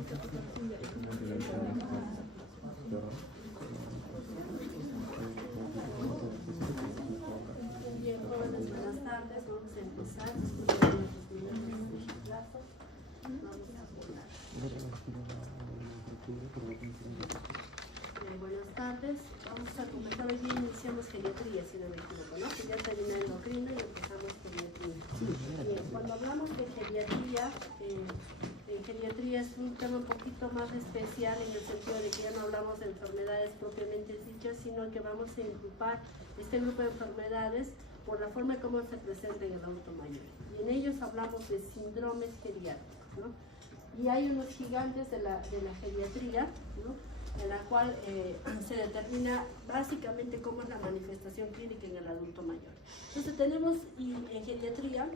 Bien, jóvenes, buenas tardes. Vamos a empezar. Buenas tardes. Vamos a comenzar. Hoy día iniciamos geriatría, si no me equivoco, ¿no? Que ya termina endocrino y empezamos geriatría. Bien, cuando hablamos de geriatría, en geriatría es un tema un poquito más especial en el sentido de que ya no hablamos de enfermedades propiamente dichas, sino que vamos a agrupar este grupo de enfermedades por la forma en cómo se presenta en el adulto mayor. Y en ellos hablamos de síndromes geriátricos, ¿no? Y hay unos gigantes de la geriatría, ¿no? En la cual se determina básicamente cómo es la manifestación clínica en el adulto mayor. Entonces tenemos en geriatría,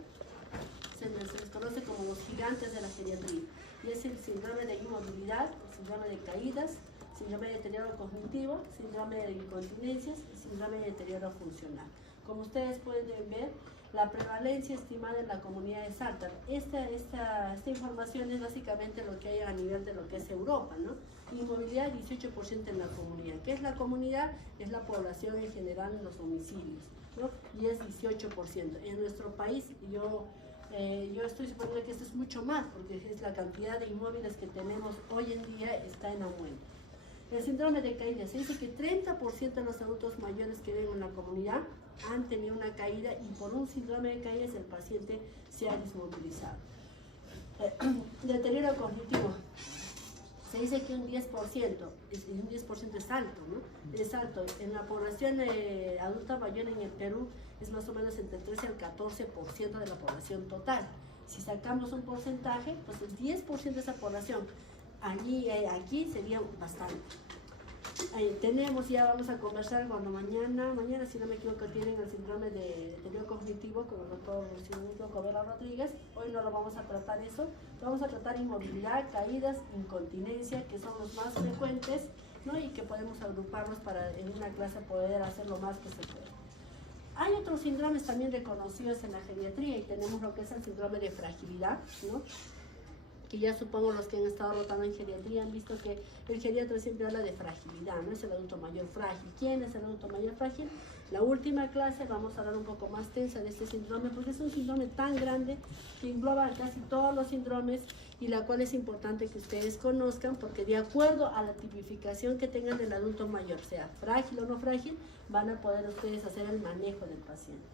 se les conoce como los gigantes de la geriatría, y es el síndrome de inmovilidad, el síndrome de caídas, síndrome de deterioro cognitivo, síndrome de incontinencias y síndrome de deterioro funcional. Como ustedes pueden ver, la prevalencia estimada en la comunidad es alta. Esta información es básicamente lo que hay a nivel de lo que es Europa, ¿no? Inmovilidad 18% en la comunidad. ¿Qué es la comunidad? Es la población en general en los domicilios, ¿no? Y es 18%. En nuestro país, yo estoy suponiendo que esto es mucho más, porque es la cantidad de inmóviles que tenemos hoy en día está en aumento. El síndrome de caída, se dice que 30% de los adultos mayores que viven en la comunidad han tenido una caída y por un síndrome de caída el paciente se ha desmovilizado. Deterioro cognitivo, se dice que un 10% es alto, ¿no? Es alto. En la población adulta mayor en el Perú es más o menos entre el 13 al 14% de la población total. Si sacamos un porcentaje, pues el 10% de esa población, aquí sería bastante. Tenemos, ya vamos a conversar cuando mañana si no me equivoco, tienen el síndrome de deterioro cognitivo con el doctor Covera Rodríguez. Hoy no lo vamos a tratar eso, vamos a tratar inmovilidad, caídas, incontinencia, que son los más frecuentes, ¿no? Y que podemos agruparlos para en una clase poder hacer lo más que se pueda. Hay otros síndromes también reconocidos en la geriatría y tenemos lo que es el síndrome de fragilidad, ¿no? Que ya supongo los que han estado rotando en geriatría han visto que el geriatra siempre habla de fragilidad, ¿no? Es el adulto mayor frágil. ¿Quién es el adulto mayor frágil? La última clase vamos a hablar un poco más tensa de este síndrome porque es un síndrome tan grande que engloba casi todos los síndromes y la cual es importante que ustedes conozcan porque de acuerdo a la tipificación que tengan del adulto mayor, sea frágil o no frágil, van a poder ustedes hacer el manejo del paciente.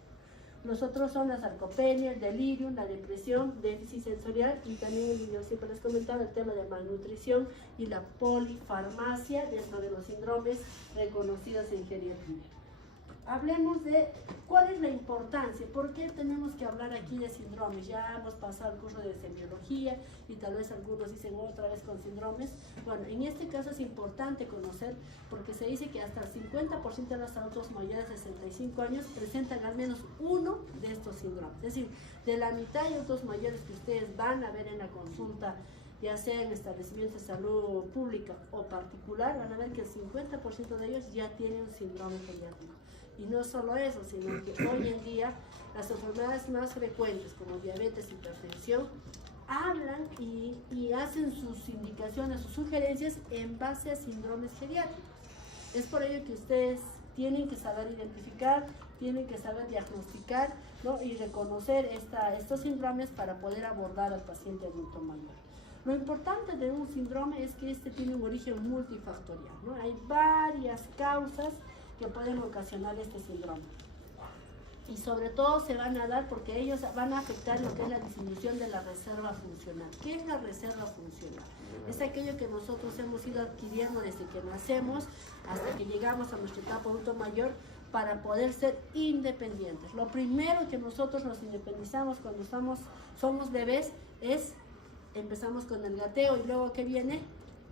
Los otros son la sarcopenia, el delirium, la depresión, déficit sensorial y también yo siempre les comentaba el tema de malnutrición y la polifarmacia dentro de los síndromes reconocidos en geriatría. Hablemos de cuál es la importancia, por qué tenemos que hablar aquí de síndromes. Ya hemos pasado el curso de semiología y tal vez algunos dicen otra vez con síndromes. Bueno, en este caso es importante conocer porque se dice que hasta el 50% de los adultos mayores de 65 años presentan al menos uno de estos síndromes. Es decir, de la mitad de adultos mayores que ustedes van a ver en la consulta, ya sea en establecimientos de salud pública o particular, van a ver que el 50% de ellos ya tienen un síndrome geriátrico. Y no solo eso, sino que hoy en día las enfermedades más frecuentes como diabetes, hipertensión, hablan y hacen sus indicaciones, sus sugerencias en base a síndromes geriátricos. Es por ello que ustedes tienen que saber identificar, tienen que saber diagnosticar, ¿no? Y reconocer estos síndromes para poder abordar al paciente adulto mayor. Lo importante de un síndrome es que este tiene un origen multifactorial, ¿no? Hay varias causas que pueden ocasionar este síndrome. Y sobre todo se van a dar porque ellos van a afectar lo que es la disminución de la reserva funcional. ¿Qué es la reserva funcional? Es aquello que nosotros hemos ido adquiriendo desde que nacemos hasta que llegamos a nuestra etapa adulto mayor para poder ser independientes. Lo primero que nosotros nos independizamos cuando somos bebés es, empezamos con el gateo y luego ¿qué viene?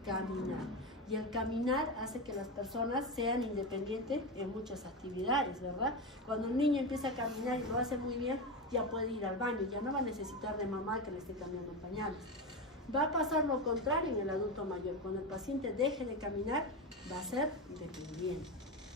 Caminar. Y el caminar hace que las personas sean independientes en muchas actividades, ¿verdad? Cuando un niño empieza a caminar y lo hace muy bien, ya puede ir al baño, ya no va a necesitar de mamá que le esté cambiando pañales. Va a pasar lo contrario en el adulto mayor. Cuando el paciente deje de caminar, va a ser dependiente.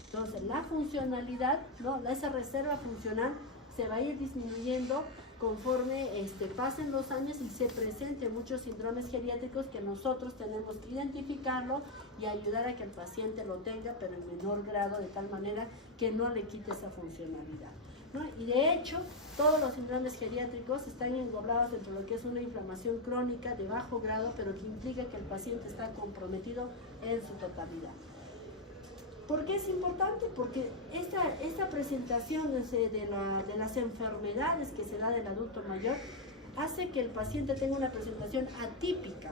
Entonces, la funcionalidad, ¿no? Esa reserva funcional se va a ir disminuyendo conforme pasen los años y se presenten muchos síndromes geriátricos que nosotros tenemos que identificarlo y ayudar a que el paciente lo tenga, pero en menor grado, de tal manera que no le quite esa funcionalidad, ¿no? Y de hecho, todos los síndromes geriátricos están englobados dentro de lo que es una inflamación crónica de bajo grado, pero que implica que el paciente está comprometido en su totalidad. ¿Por qué es importante? Porque esta presentación de las enfermedades que se da del adulto mayor hace que el paciente tenga una presentación atípica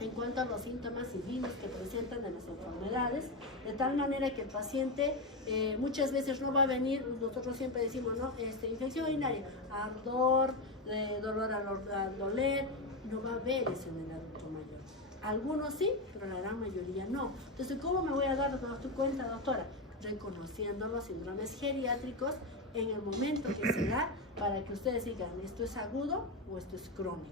en cuanto a los síntomas y virus que presentan de las enfermedades, de tal manera que el paciente muchas veces no va a venir, nosotros siempre decimos, ¿no? Infección urinaria, ardor, dolor al doler, no va a haber eso en el adulto mayor. Algunos sí, pero la gran mayoría no. Entonces, ¿cómo me voy a dar cuenta, doctora? Reconociendo los síndromes geriátricos en el momento que se da, para que ustedes digan, esto es agudo o esto es crónico,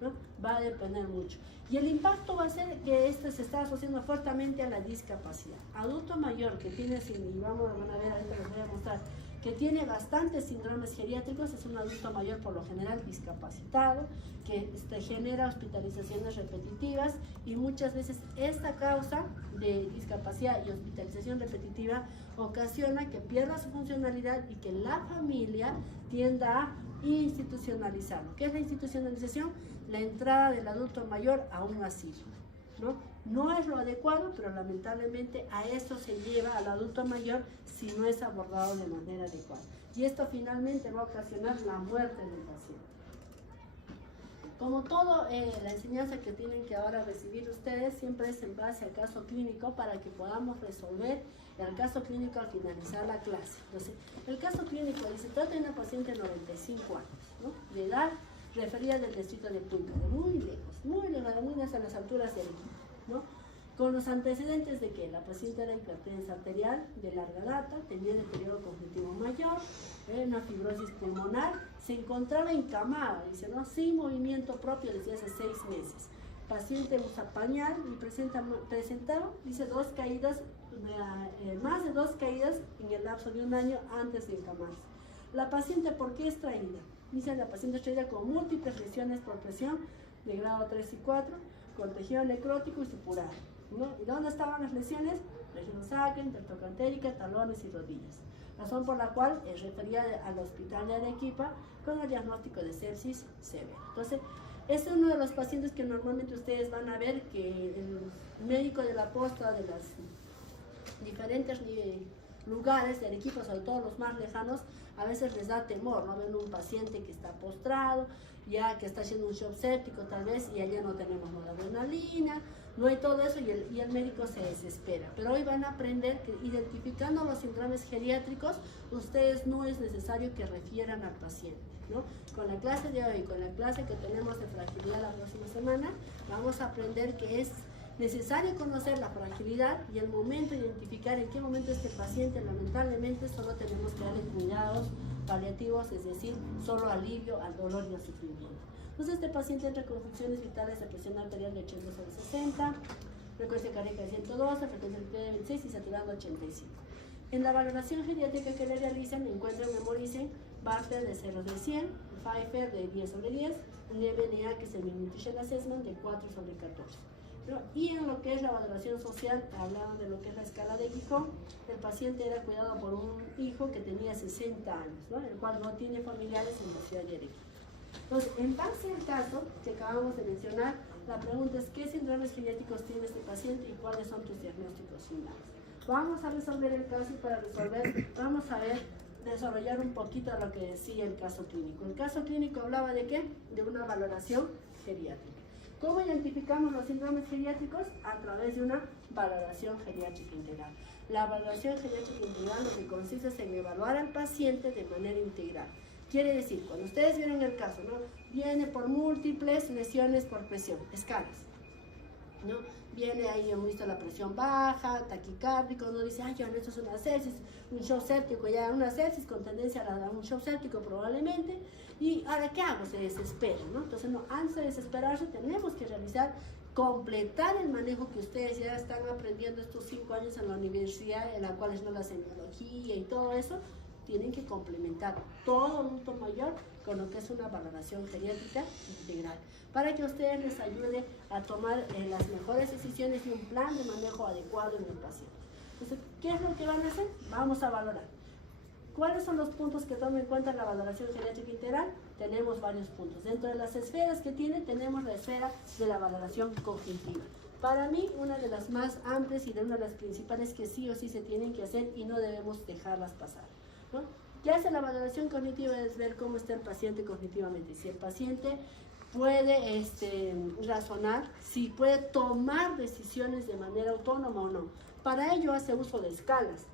¿no? Va a depender mucho. Y el impacto va a ser que se está asociando fuertemente a la discapacidad. Adulto mayor que tiene, y van a ver, ahorita les voy a mostrar, que tiene bastantes síndromes geriátricos, es un adulto mayor por lo general discapacitado, que genera hospitalizaciones repetitivas, y muchas veces esta causa de discapacidad y hospitalización repetitiva ocasiona que pierda su funcionalidad y que la familia tienda a institucionalizarlo. ¿Qué es la institucionalización? La entrada del adulto mayor a un asilo, ¿no? No es lo adecuado, pero lamentablemente a eso se lleva al adulto mayor si no es abordado de manera adecuada. Y esto finalmente va a ocasionar la muerte del paciente. Como todo, la enseñanza que tienen que ahora recibir ustedes siempre es en base al caso clínico, para que podamos resolver el caso clínico al finalizar la clase. Entonces, el caso clínico se trata de una paciente de 95 años, ¿no? De edad, referida del distrito de Punta, de muy lejos a las alturas del equipo, ¿no? Con los antecedentes de que la paciente era hipertensa arterial de larga data, tenía deterioro cognitivo mayor, una fibrosis pulmonar, se encontraba encamada, dice, ¿no? Sin movimiento propio desde hace 6 meses. Paciente usa pañal y presentaba, dice, más de 2 caídas en el lapso de un año antes de encamarse. La paciente, ¿por qué es traída? Dice, la paciente es traída con múltiples lesiones por presión de grado 3 y 4, con tejido necrótico y supurado, ¿no? ¿Y dónde estaban las lesiones? Región sacra, intertrocantérica, talones y rodillas. Razón por la cual es referida al hospital de Arequipa con el diagnóstico de sepsis severa. Entonces, este es uno de los pacientes que normalmente ustedes van a ver que el médico de la posta de los diferentes lugares de Arequipa, sobre todo los más lejanos, a veces les da temor, ¿no? Ven un paciente que está postrado, ya que está haciendo un shock séptico tal vez, y allá no tenemos noradrenalina, no hay todo eso, y el médico se desespera. Pero hoy van a aprender que identificando los síndromes geriátricos, ustedes no es necesario que refieran al paciente, ¿no? Con la clase de hoy, con la clase que tenemos de fragilidad la próxima semana, vamos a aprender que es necesario conocer la fragilidad y el momento, identificar en qué momento este paciente lamentablemente solo tenemos que darle cuidados paliativos, es decir, solo alivio al dolor y al sufrimiento. Entonces este paciente entra con funciones vitales de presión arterial de 80 sobre 60, frecuencia cardíaca de 112, frecuencia de 26 y saturado 85. En la valoración geriátrica que le realizan, encuentran, memoricen, Barter de 0 sobre 100, Pfeiffer de 10 sobre 10, un MNA que es el Nutrition Assessment de 4 sobre 14. ¿No? Y en lo que es la valoración social, hablaban de lo que es la escala de Gijón. El paciente era cuidado por un hijo que tenía 60 años, ¿no? El cual no tiene familiares en la ciudad de Arequipa. Entonces, en base al caso que acabamos de mencionar, la pregunta es: ¿qué síndromes geriátricos tiene este paciente y cuáles son tus diagnósticos finales? Vamos a resolver el caso, y para resolver vamos a desarrollar un poquito lo que decía el caso clínico. El caso clínico hablaba de ¿qué? De una valoración geriátrica. ¿Cómo identificamos los síndromes geriátricos? A través de una valoración geriátrica integral. La valoración geriátrica integral lo que consiste es en evaluar al paciente de manera integral. Quiere decir, cuando ustedes vieron el caso, ¿no? Viene por múltiples lesiones por presión, escalas, ¿no? Viene ahí, hemos visto la presión baja, taquicárdico, no dice, ay, esto es una sepsis, un shock séptico, ya una sepsis con tendencia a un shock séptico probablemente, y ahora, ¿qué hago? Se desespera, ¿no? Entonces, no, antes de desesperarse, tenemos que completar el manejo que ustedes ya están aprendiendo estos 5 años en la universidad, en la cual es, ¿no?, la semiología y todo eso, tienen que complementar todo adulto mayor con lo que es una valoración geriátrica integral, para que a ustedes les ayude a tomar las mejores decisiones y un plan de manejo adecuado en el paciente. Entonces, ¿qué es lo que van a hacer? Vamos a valorar. ¿Cuáles son los puntos que toma en cuenta la valoración geriátrica integral? Tenemos varios puntos. Dentro de las esferas que tiene, tenemos la esfera de la valoración cognitiva. Para mí, una de las más amplias y de una de las principales que sí o sí se tienen que hacer y no debemos dejarlas pasar, ¿no? ¿Qué hace la valoración cognitiva? Es ver cómo está el paciente cognitivamente. Si el paciente puede razonar, si puede tomar decisiones de manera autónoma o no. Para ello hace uso de escalas.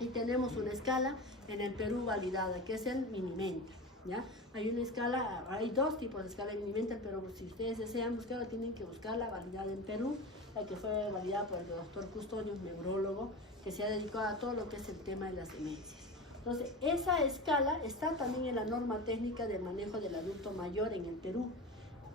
Y tenemos una escala en el Perú validada, que es el Minimenta, ¿ya? Hay una escala, hay dos tipos de escala en Minimenta, pero si ustedes desean buscarla, tienen que buscarla validada en Perú, la que fue validada por el doctor Custodio, un neurólogo, que se ha dedicado a todo lo que es el tema de las demencias. Entonces, esa escala está también en la norma técnica del manejo del adulto mayor en el Perú.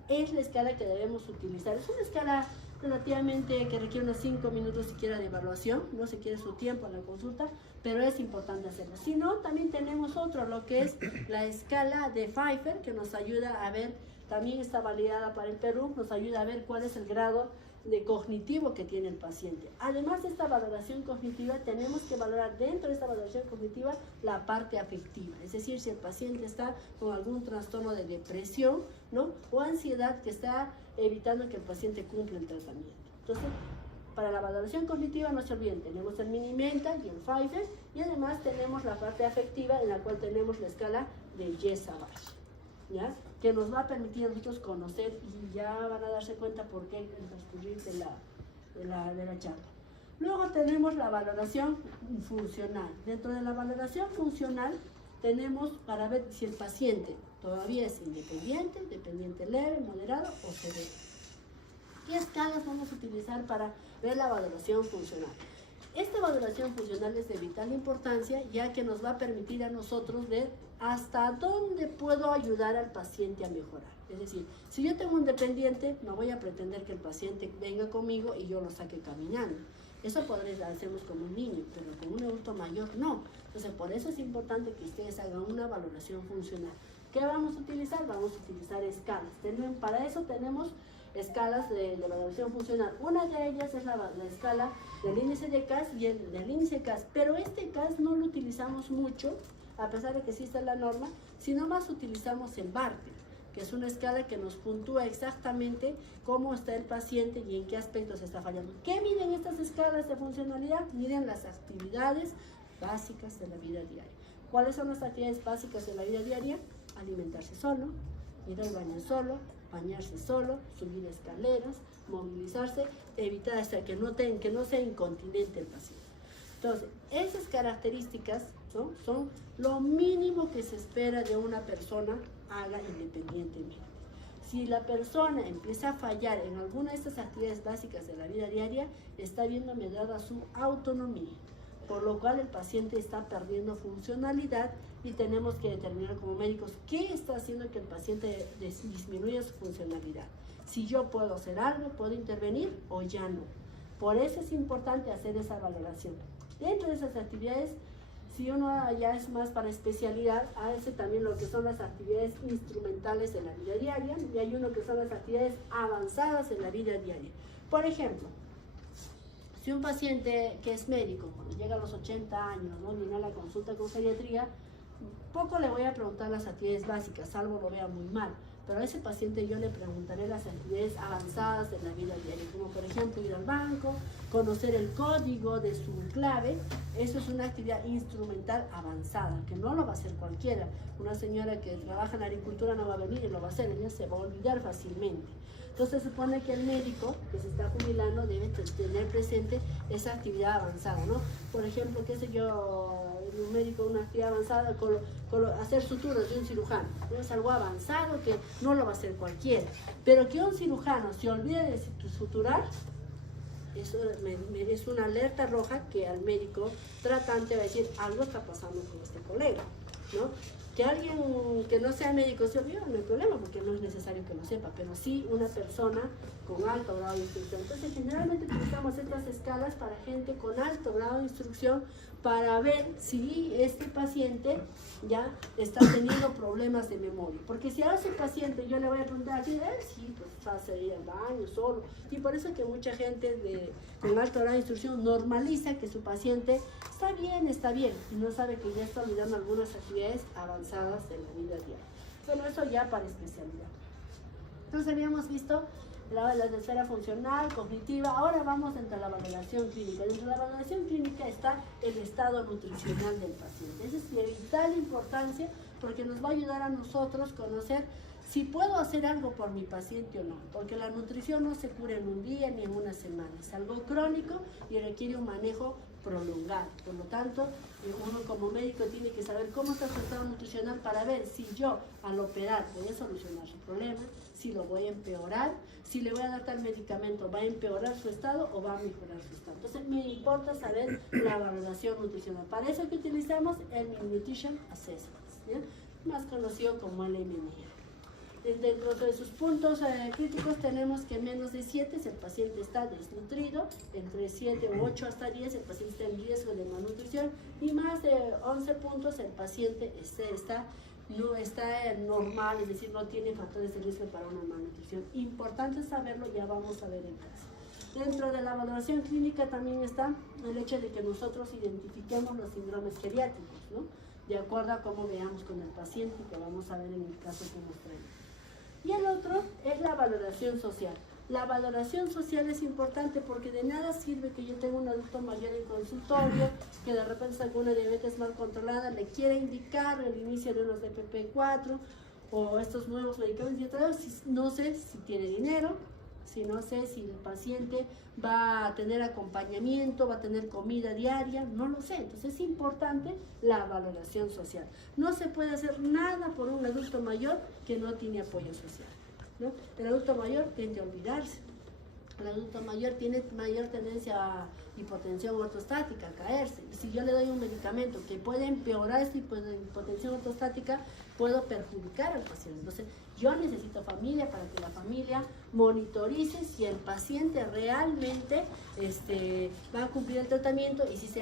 Es la escala que debemos utilizar. Es una escala relativamente que requiere unos 5 minutos siquiera de evaluación, no se quiere su tiempo en la consulta, pero es importante hacerlo. Si no, también tenemos otro, lo que es la escala de Pfeiffer, que nos ayuda a ver, también está validada para el Perú, nos ayuda a ver cuál es el grado de cognitivo que tiene el paciente. Además de esta valoración cognitiva, tenemos que valorar dentro de esta valoración cognitiva la parte afectiva, es decir, si el paciente está con algún trastorno de depresión, ¿no? O ansiedad que está evitando que el paciente cumpla el tratamiento. Entonces, para la valoración cognitiva, no se olviden, tenemos el Minimenta y el Pfeiffer, y además tenemos la parte afectiva, en la cual tenemos la escala de Jesabach, ¿ya? Que nos va a permitir a nosotros conocer, y ya van a darse cuenta por qué el transcurrir de la charla. Luego tenemos la valoración funcional. Dentro de la valoración funcional tenemos para ver si el paciente todavía es independiente, dependiente leve, moderado o severo. ¿Qué escalas vamos a utilizar para ver la valoración funcional? Esta valoración funcional es de vital importancia, ya que nos va a permitir a nosotros ver hasta dónde puedo ayudar al paciente a mejorar. Es decir, si yo tengo un dependiente, no voy a pretender que el paciente venga conmigo y yo lo saque caminando. Eso podría hacerlo con un niño, pero con un adulto mayor no. Entonces, por eso es importante que ustedes hagan una valoración funcional. ¿Qué vamos a utilizar? Vamos a utilizar escalas. Para eso tenemos escalas de valoración funcional. Una de ellas es la escala del índice de CAS y el del índice CAS, pero este CAS no lo utilizamos mucho, a pesar de que sí está en la norma, sino más utilizamos el Bartel, que es una escala que nos puntúa exactamente cómo está el paciente y en qué aspectos está fallando. ¿Qué miden estas escalas de funcionalidad? Miden las actividades básicas de la vida diaria. ¿Cuáles son las actividades básicas de la vida diaria? Alimentarse solo, ir al baño solo, bañarse solo, subir escaleras, movilizarse, evitar hasta que no sea incontinente el paciente. Entonces, esas características son lo mínimo que se espera de una persona haga independientemente. Si la persona empieza a fallar en alguna de estas actividades básicas de la vida diaria, está viendo medrada su autonomía, por lo cual el paciente está perdiendo funcionalidad y tenemos que determinar como médicos qué está haciendo que el paciente disminuya su funcionalidad. Si yo puedo hacer algo, puedo intervenir o ya no. Por eso es importante hacer esa valoración. Dentro de esas actividades, si uno ya es más para especialidad, hace también lo que son las actividades instrumentales en la vida diaria y hay uno que son las actividades avanzadas en la vida diaria. Por ejemplo, si un paciente que es médico, cuando llega a los 80 años, ¿no?, viene a la consulta con geriatría, poco le voy a preguntar las actividades básicas, salvo lo vea muy mal, pero a ese paciente yo le preguntaré las actividades avanzadas de la vida diaria, como por ejemplo ir al banco, conocer el código de su clave. Eso es una actividad instrumental avanzada, que no lo va a hacer cualquiera. Una señora que trabaja en agricultura no va a venir y lo va a hacer, ella se va a olvidar fácilmente. Entonces se supone que el médico que se está jubilando debe tener presente esa actividad avanzada, ¿no? Por ejemplo, qué sé yo, un médico, una actividad avanzada, hacer suturas de un cirujano, ¿no? Es algo avanzado que no lo va a hacer cualquiera. Pero que un cirujano se olvide de suturar, eso es una alerta roja que al médico tratante va a decir, algo está pasando con este colega, ¿no? Que alguien que no sea médico se olvida, no hay problema, porque no es necesario que lo sepa, pero sí una persona con alto grado de instrucción. Entonces, generalmente utilizamos estas escalas para gente con alto grado de instrucción para ver si este paciente ya está teniendo problemas de memoria. Porque si a ese paciente yo le voy a preguntar, sí, pues hace ir al baño solo. Y por eso que mucha gente con alto grado de instrucción normaliza que su paciente está bien, y no sabe que ya está olvidando algunas actividades avanzadas de la vida diaria. Bueno, eso ya para especialidad. Entonces habíamos visto la esfera funcional, cognitiva. Ahora vamos entre la valoración clínica. Dentro de la valoración clínica está el estado nutricional del paciente. Esa es de vital importancia porque nos va a ayudar a nosotros conocer si puedo hacer algo por mi paciente o no, porque la nutrición no se cura en un día ni en una semana, es algo crónico y requiere un manejo prolongado. Por lo tanto, uno como médico tiene que saber cómo está su estado nutricional para ver si yo al operar voy a solucionar su problema, si lo voy a empeorar, si le voy a dar tal medicamento, ¿va a empeorar su estado o va a mejorar su estado? Entonces me importa saber la valoración nutricional. Para eso que utilizamos el Nutrition Assessment, ¿ya? Más conocido como el MNR. Dentro de sus puntos críticos tenemos que menos de 7 si el paciente está desnutrido, entre 7 u 8 hasta 10 el paciente está en riesgo de malnutrición y más de 11 puntos el paciente no está normal, es decir, no tiene factores de riesgo para una malnutrición. Importante saberlo, ya vamos a ver en casa. Dentro de la valoración clínica también está el hecho de que nosotros identifiquemos los síndromes geriátricos, ¿no? De acuerdo a cómo veamos con el paciente, que vamos a ver en el caso que nos traemos. Y el otro es la valoración social. La valoración social es importante porque de nada sirve que yo tenga un adulto mayor en consultorio, que de repente está con una diabetes mal controlada, le quiera indicar el inicio de unos DPP-4 o estos nuevos medicamentos y otros, no sé si tiene dinero, si no sé si el paciente va a tener acompañamiento, va a tener comida diaria, no lo sé. Entonces es importante la valoración social. No se puede hacer nada por un adulto mayor que no tiene apoyo social, ¿no? El adulto mayor tiende a olvidarse. El adulto mayor tiene mayor tendencia a hipotensión ortostática, a caerse. Y si yo le doy un medicamento que puede empeorar esta hipotensión ortostática, puedo perjudicar al paciente. Entonces, yo necesito familia para que la familia monitorice si el paciente realmente va a cumplir el tratamiento y si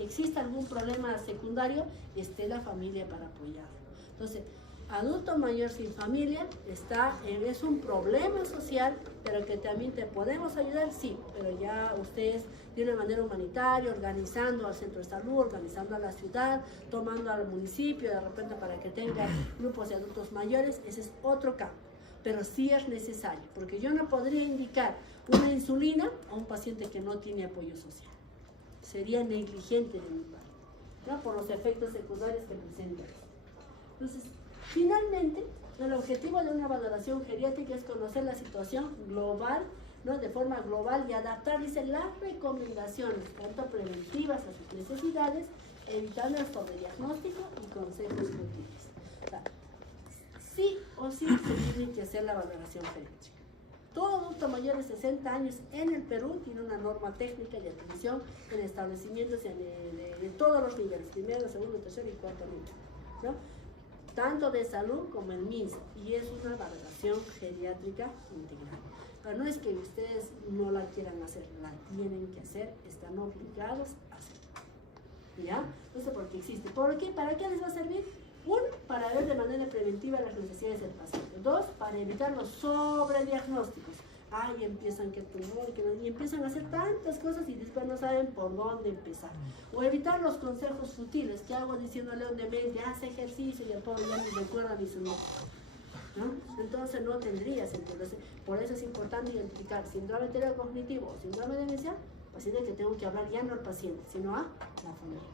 existe algún problema secundario, esté la familia para apoyarlo. Entonces, adulto mayor sin familia es un problema social, pero que también te podemos ayudar, sí, pero ya ustedes de una manera humanitaria, organizando al centro de salud, organizando a la ciudad, tomando al municipio de repente para que tenga grupos de adultos mayores, ese es otro campo, pero sí es necesario, porque yo no podría indicar una insulina a un paciente que no tiene apoyo social, sería negligente de mi parte, ¿no? Por los efectos secundarios que presenta. Entonces, finalmente, el objetivo de una valoración geriátrica es conocer la situación global, ¿no? De forma global y adaptar, dice, las recomendaciones, tanto preventivas a sus necesidades, evitando el sobrediagnóstico y consejos útiles. O sea, sí o sí se tiene que hacer la valoración geriátrica. Todo adulto mayor de 60 años en el Perú tiene una norma técnica de atención en establecimientos de todos los niveles, primero, segundo, tercero y cuarto nivel, ¿no? Tanto de salud como el MINSA, y es una valoración geriátrica integral. Pero no es que ustedes no la quieran hacer, la tienen que hacer, están obligados a hacerlo. ¿Ya? Entonces, ¿por qué existe? ¿Por qué? ¿Para qué les va a servir? Uno, para ver de manera preventiva las necesidades del paciente. Dos, para evitar los sobrediagnósticos. Y empiezan que tumor, y empiezan a hacer tantas cosas y después no saben por dónde empezar. O evitar los consejos sutiles, que hago diciéndole a un demente, hace ejercicio y el pobre ya ni recuerda ni su nombre, ¿no? Entonces no tendría sentido. Por eso es importante identificar síndrome cognitivo o síndrome de demencia, paciente que tengo que hablar ya no al paciente, sino a la familia.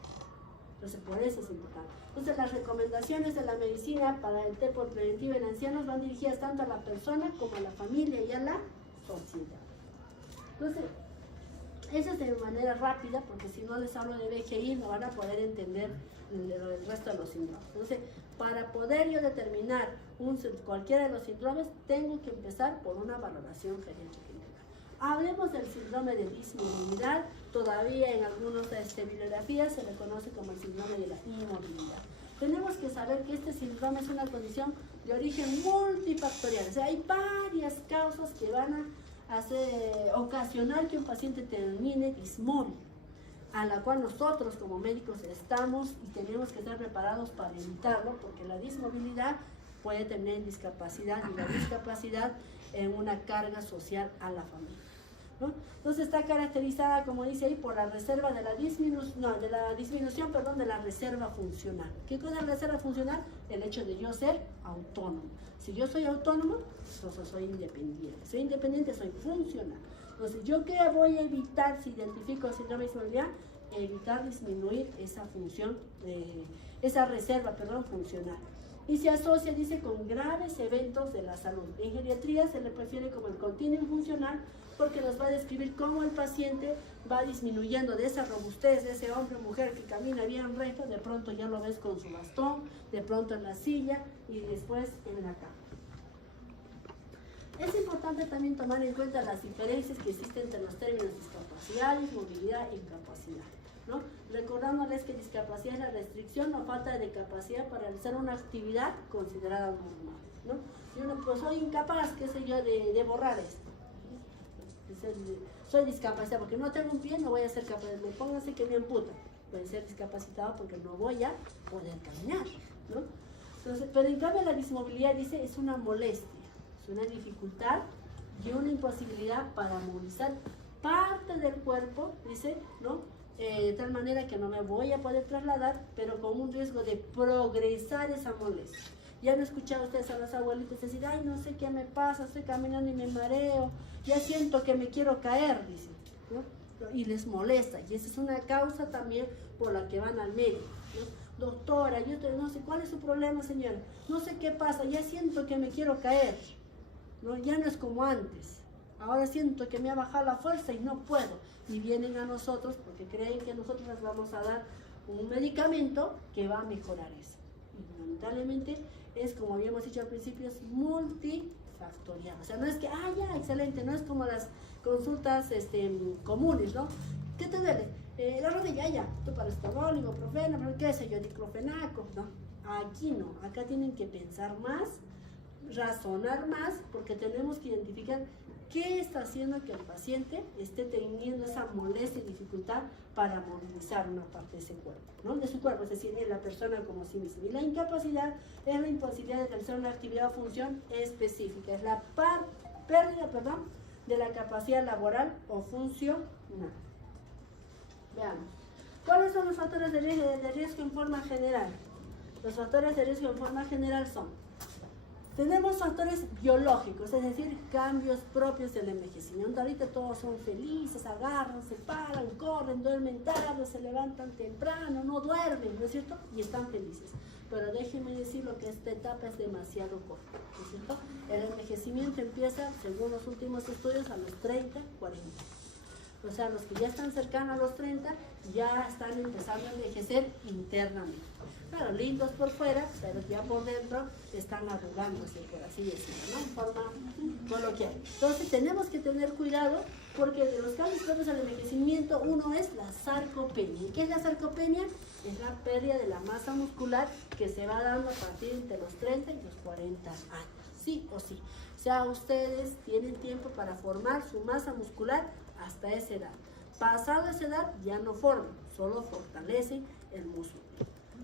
Entonces por eso es importante. Entonces las recomendaciones de la medicina para el TEPO preventivo en ancianos van dirigidas tanto a la persona como a la familia y a la sociedad. Entonces, eso es de manera rápida, porque si no les hablo de BGI no van a poder entender el resto de los síndromes. Entonces, para poder yo determinar cualquiera de los síndromes, tengo que empezar por una valoración geriátrica integral. Hablemos del síndrome de dismovilidad. Todavía en algunas bibliografías se le conoce como el síndrome de la inmovilidad. Tenemos que saber que este síndrome es una condición de origen multifactorial. O sea, hay varias causas que van a ocasionar que un paciente termine dismóvil, a la cual nosotros como médicos estamos y tenemos que estar preparados para evitarlo, porque la dismovilidad puede tener discapacidad y la discapacidad en una carga social a la familia, ¿no? Entonces está caracterizada, como dice ahí, por la reserva de la disminución, de la reserva funcional. ¿Qué cosa es la reserva funcional? El hecho de yo ser autónomo. Si yo soy autónomo, entonces soy independiente. Soy independiente, soy funcional. Entonces, ¿yo qué voy a evitar si identifico síndrome de dismovilidad? Evitar disminuir esa función, esa reserva, funcional. Y se asocia, dice, con graves eventos de la salud. En geriatría se le prefiere como el continuum funcional, porque nos va a describir cómo el paciente va disminuyendo de esa robustez, de ese hombre o mujer que camina bien recto, de pronto ya lo ves con su bastón, de pronto en la silla y después en la cama. Es importante también tomar en cuenta las diferencias que existen entre los términos discapacidad, movilidad e incapacidad, ¿no? Recordándoles que discapacidad es la restricción o falta de capacidad para realizar una actividad considerada normal, ¿no? Y uno, pues soy incapaz, qué sé yo, de borrar esto. Soy discapacitado porque no tengo un pie, no voy a ser capaz. Me pónganse que me amputan. Puede ser discapacitado porque no voy a poder caminar, ¿no? Entonces, pero en cambio la dismovilidad, dice, es una molestia, es una dificultad y una imposibilidad para movilizar parte del cuerpo, dice, ¿no? De tal manera que no me voy a poder trasladar, pero con un riesgo de progresar esa molestia. Ya han escuchado ustedes a las abuelitas decir, ay, no sé qué me pasa, estoy caminando y me mareo, ya siento que me quiero caer, dicen, ¿no? Y les molesta, y esa es una causa también por la que van al médico, ¿no? Doctora, yo no sé, ¿cuál es su problema, señora? No sé qué pasa, ya siento que me quiero caer, ¿no? Ya no es como antes, ahora siento que me ha bajado la fuerza y no puedo, y vienen a nosotros porque creen que nosotros les vamos a dar un medicamento que va a mejorar eso, y lamentablemente es, como habíamos dicho al principio, es multifactorial. O sea, no es que, ya, excelente, no es como las consultas comunes, ¿no? ¿Qué te duele? La rodilla, ya, tú paracetamol, ibuprofeno, pero qué sé yo, diclofenaco, ¿no? Aquí no, acá tienen que pensar más, razonar más, porque tenemos que identificar qué está haciendo que el paciente esté teniendo esa molestia y dificultad para movilizar una parte de ese cuerpo, ¿no? De su cuerpo, es decir, de la persona como sí misma. Y la incapacidad es la imposibilidad de realizar una actividad o función específica, es la pérdida de la capacidad laboral o funcional. Veamos. ¿Cuáles son los factores de riesgo en forma general? Los factores de riesgo en forma general son: tenemos factores biológicos, es decir, cambios propios del envejecimiento. Ahorita todos son felices, agarran, se paran, corren, duermen tarde, se levantan temprano, no duermen, ¿no es cierto? Y están felices. Pero déjenme decirlo que esta etapa es demasiado corta, ¿no es cierto? El envejecimiento empieza, según los últimos estudios, a los 30, 40. O sea, los que ya están cercanos a los 30 ya están empezando a envejecer internamente. Claro, lindos por fuera, pero ya por dentro están arrugándose, por así decirlo, ¿no? En forma coloquial. Entonces tenemos que tener cuidado, porque de los cambios propios al envejecimiento, uno es la sarcopenia. ¿Qué es la sarcopenia? Es la pérdida de la masa muscular que se va dando a partir de los 30 y los 40 años, sí o sí. O sea, ustedes tienen tiempo para formar su masa muscular hasta esa edad. Pasado esa edad ya no forman, solo fortalecen el músculo,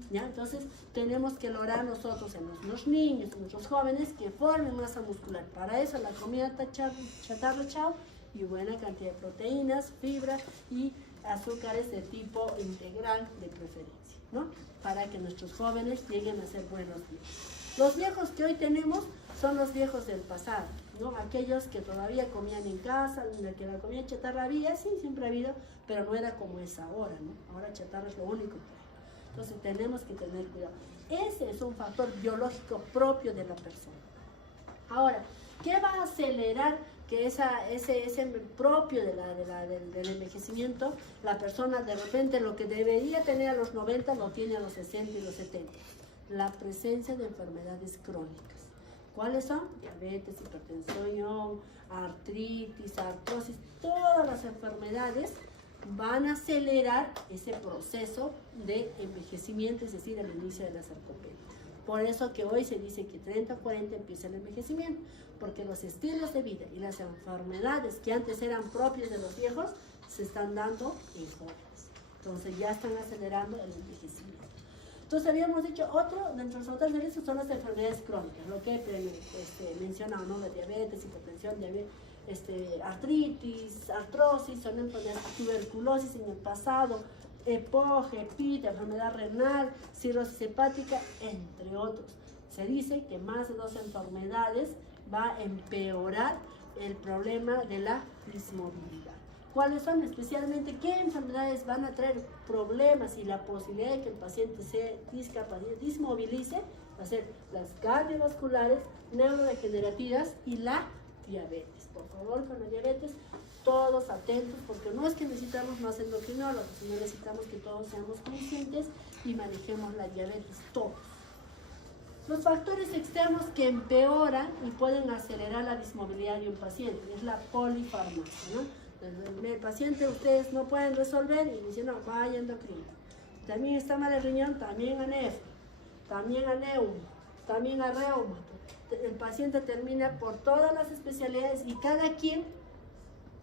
¿ya? Entonces tenemos que lograr nosotros en los niños, en nuestros jóvenes, que formen masa muscular. Para eso la comida chatarra, chao, y buena cantidad de proteínas, fibras y azúcares de tipo integral de preferencia, ¿no? Para que nuestros jóvenes lleguen a ser buenos viejos. Los viejos que hoy tenemos son los viejos del pasado, ¿no? Aquellos que todavía comían en casa, en la que la comida chatarra había, sí, siempre ha habido, pero no era como es ahora, ¿no? Ahora chatarra es lo único que hay. Entonces tenemos que tener cuidado. Ese es un factor biológico propio de la persona. Ahora, ¿qué va a acelerar que ese propio del envejecimiento, la persona de repente lo que debería tener a los 90 lo tiene a los 60 y los 70? La presencia de enfermedades crónicas. ¿Cuáles son? Diabetes, hipertensión, artritis, artrosis, todas las enfermedades van a acelerar ese proceso de envejecimiento, es decir, el inicio de la sarcopenia. Por eso que hoy se dice que 30 o 40 empieza el envejecimiento, porque los estilos de vida y las enfermedades que antes eran propias de los viejos se están dando en jóvenes. Entonces ya están acelerando el envejecimiento. Entonces habíamos dicho otro, dentro de los factores de riesgo son las enfermedades crónicas, lo que he mencionado, ¿no? La diabetes, hipertensión, artritis, artrosis, son enfermedades, tuberculosis en el pasado, EPOG, EPIT, enfermedad renal, cirrosis hepática, entre otros. Se dice que más de 2 enfermedades va a empeorar el problema de la dismovilidad. ¿Cuáles son? Especialmente, ¿qué enfermedades van a traer problemas y la posibilidad de que el paciente se dismovilice? Va a ser las cardiovasculares, neurodegenerativas y la diabetes. Por favor, con la diabetes, todos atentos, porque no es que necesitamos más endocrinólogos, sino necesitamos que todos seamos conscientes y manejemos la diabetes todos. Los factores externos que empeoran y pueden acelerar la dismovilidad de un paciente es la polifarmacia, ¿no? El paciente ustedes no pueden resolver y dicen, no, vaya endocrino. También está mal el riñón, también a nefro, también a neuro, también a reuma. El paciente termina por todas las especialidades y cada quien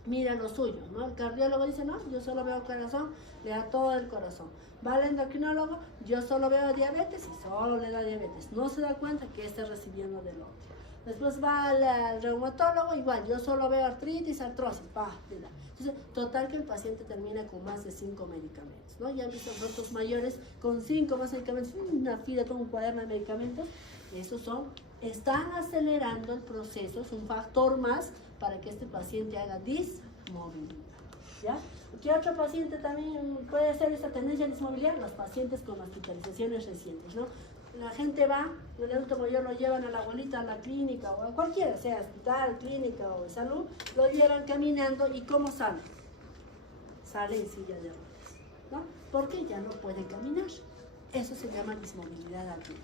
mira lo suyo, ¿no? El cardiólogo dice, no, yo solo veo corazón, le da todo el corazón. Va al endocrinólogo, yo solo veo diabetes y solo le da diabetes. No se da cuenta que está recibiendo del otro. Después va al reumatólogo, igual, yo solo veo artritis, artrosis, le da. Entonces, total que el paciente termina con más de 5 medicamentos, ¿no? Ya han visto adultos mayores con 5 más medicamentos, una fila, todo un cuaderno de medicamentos. Esos están acelerando el proceso, es un factor más para que este paciente haga dismovilidad, ¿ya? ¿Qué otro paciente también puede hacer esta tendencia a dismovilidad? Los pacientes con hospitalizaciones recientes, ¿no? La gente va, el adulto mayor lo llevan a la abuelita a la clínica o a cualquiera, sea hospital, clínica o de salud, lo llevan caminando y ¿cómo sale? Sale en silla de ruedas, ¿no? Porque ya no puede caminar. Eso se llama dismovilidad activa.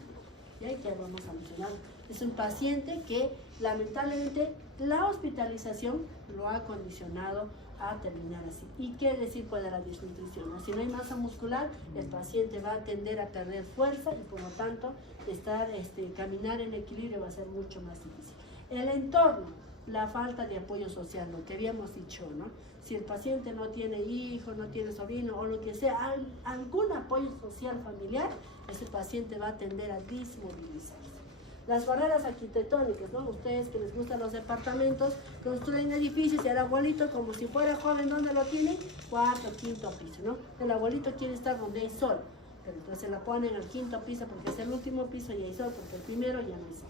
¿Ya? Que vamos a mencionar. Es un paciente que lamentablemente la hospitalización lo ha condicionado a terminar así. ¿Y qué decir puede la desnutrición? Si no hay masa muscular, el paciente va a tender a perder fuerza y por lo tanto caminar en equilibrio va a ser mucho más difícil. El entorno, la falta de apoyo social, lo que habíamos dicho, ¿no? Si el paciente no tiene hijos, no tiene sobrino o lo que sea, algún apoyo social familiar, ese paciente va a tender a dismovilizarse. Las barreras arquitectónicas, ¿no? Ustedes que les gustan los departamentos, construyen edificios y el abuelito, como si fuera joven, ¿dónde lo tienen? 4º, 5º piso, ¿no? El abuelito quiere estar donde hay sol, pero entonces la ponen al 5º piso porque es el último piso y hay sol, porque el primero ya no hay sol.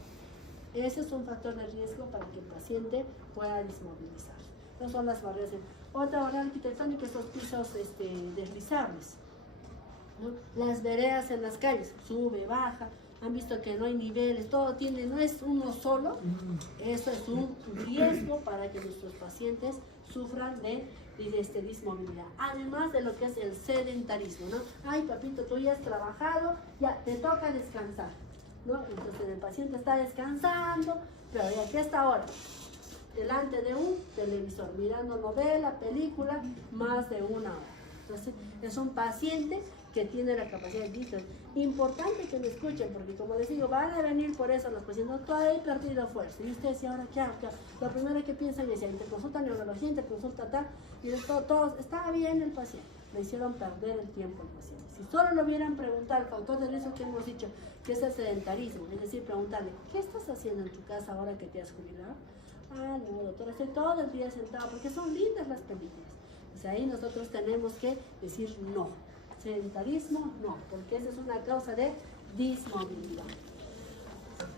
Ese es un factor de riesgo para que el paciente pueda dismovilizarse. Esas son las barreras. Otra barrera arquitectónica es los pisos deslizables, ¿no? Las veredas en las calles, sube, baja. Han visto que no hay niveles, todo tiene, no es uno solo. Eso es un riesgo para que nuestros pacientes sufran de dismovilidad. Además de lo que es el sedentarismo, ¿no? Ay, papito, tú ya has trabajado, ya te toca descansar, ¿no? Entonces el paciente está descansando, pero de aquí hasta ahora, delante de un televisor, mirando novela, película, más de 1 hora. Entonces es un paciente que tiene la capacidad de disfrutar. Importante que me escuchen, porque como les digo, van a venir por eso los pacientes, no, todavía he perdido fuerza. Y ustedes, ¿y ahora qué hago? Lo primero que piensan es, interconsulta neurología, interconsulta tal, y todos, estaba bien el paciente. Le hicieron perder el tiempo al paciente. Si solo le hubieran preguntado el factor de riesgo que hemos dicho, que es el sedentarismo, es decir, preguntarle, ¿qué estás haciendo en tu casa ahora que te has jubilado? Ah, no, doctora, estoy todo el día sentado, porque son lindas las películas. O sea, ahí nosotros tenemos que decir no. Sedentarismo, no, porque esa es una causa de dismovilidad.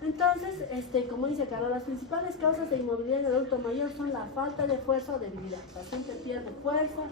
Entonces, como dice Carlos, las principales causas de inmovilidad en el adulto mayor son la falta de fuerza o debilidad. El paciente pierde fuerza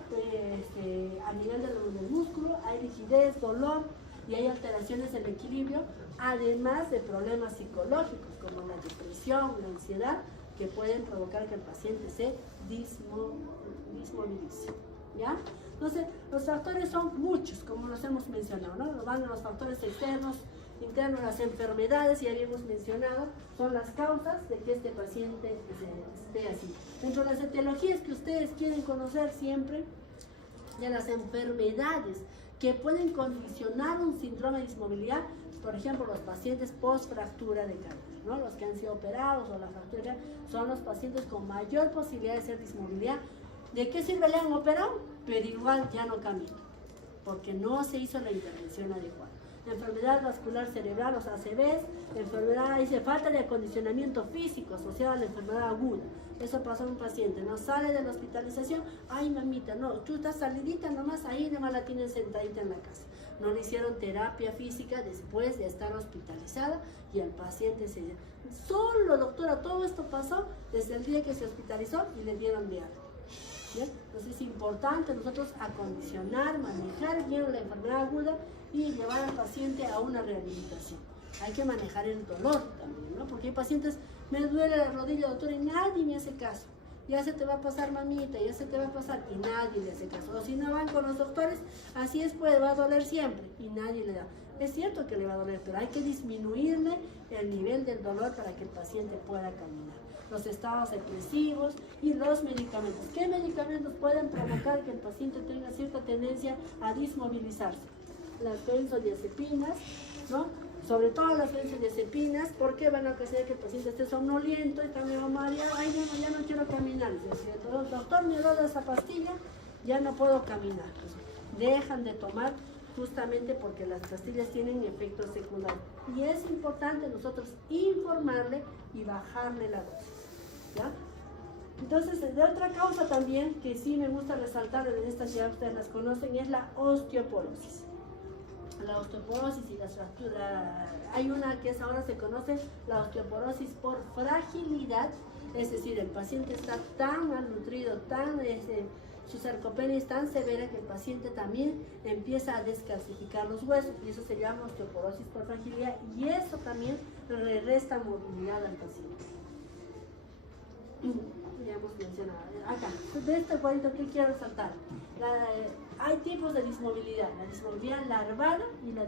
a nivel del músculo, hay rigidez, dolor y hay alteraciones en el equilibrio, además de problemas psicológicos como la depresión, la ansiedad, que pueden provocar que el paciente se dismovilice. ¿Ya? Entonces, los factores son muchos, como los hemos mencionado, ¿no? Van a los factores externos, internos, las enfermedades, ya habíamos mencionado, son las causas de que este paciente esté así. Dentro de las etiologías que ustedes quieren conocer siempre, de las enfermedades que pueden condicionar un síndrome de dismovilidad, por ejemplo, los pacientes post-fractura de cadera, ¿no? Los que han sido operados o la fractura son los pacientes con mayor posibilidad de ser dismovilidad. ¿De qué sirve? Le han operado, pero igual ya no camina, porque no se hizo la intervención adecuada. Enfermedad vascular cerebral, los ACVs, enfermedad, dice, falta de acondicionamiento físico asociada a la enfermedad aguda. Eso pasó a un paciente, no sale de la hospitalización, ay mamita, no, tú estás salidita nomás, ahí nomás la tienen sentadita en la casa. No le hicieron terapia física después de estar hospitalizada y el paciente se... Solo, doctora, todo esto pasó desde el día que se hospitalizó y le dieron de alta. ¿Bien? Entonces es importante nosotros acondicionar, manejar bien la enfermedad aguda y llevar al paciente a una rehabilitación. Hay que manejar el dolor también, ¿no? Porque hay pacientes, me duele la rodilla, doctor, y nadie me hace caso. Ya se te va a pasar, mamita, ya se te va a pasar, y nadie le hace caso. O si no van con los doctores, así es, pues va a doler siempre, y nadie le da. Es cierto que le va a doler, pero hay que disminuirle el nivel del dolor para que el paciente pueda caminar. Los estados depresivos y los medicamentos. ¿Qué medicamentos pueden provocar que el paciente tenga cierta tendencia a dismovilizarse? Las benzodiazepinas, ¿no? Sobre todo las benzodiazepinas, porque van a ocasionar que el paciente esté somnoliento y también va mareado, ay, ya no quiero caminar. El doctor me dio esa pastilla, ya no puedo caminar. Pues, dejan de tomar justamente porque las pastillas tienen efectos secundarios. Y es importante nosotros informarle y bajarle la dosis, ¿ya? Entonces, de otra causa también, que sí me gusta resaltar, en estas ya ustedes las conocen, es la osteoporosis. La osteoporosis y las fracturas, hay una que es ahora se conoce la osteoporosis por fragilidad, es decir, el paciente está tan malnutrido, su sarcopenia es tan severa que el paciente también empieza a descalcificar los huesos, y eso se llama osteoporosis por fragilidad, y eso también le resta movilidad al paciente. Ya hemos mencionado. Acá, de este cuadrito, ¿qué quiero resaltar? Hay tipos de dismovilidad, la dismovilidad larvada y la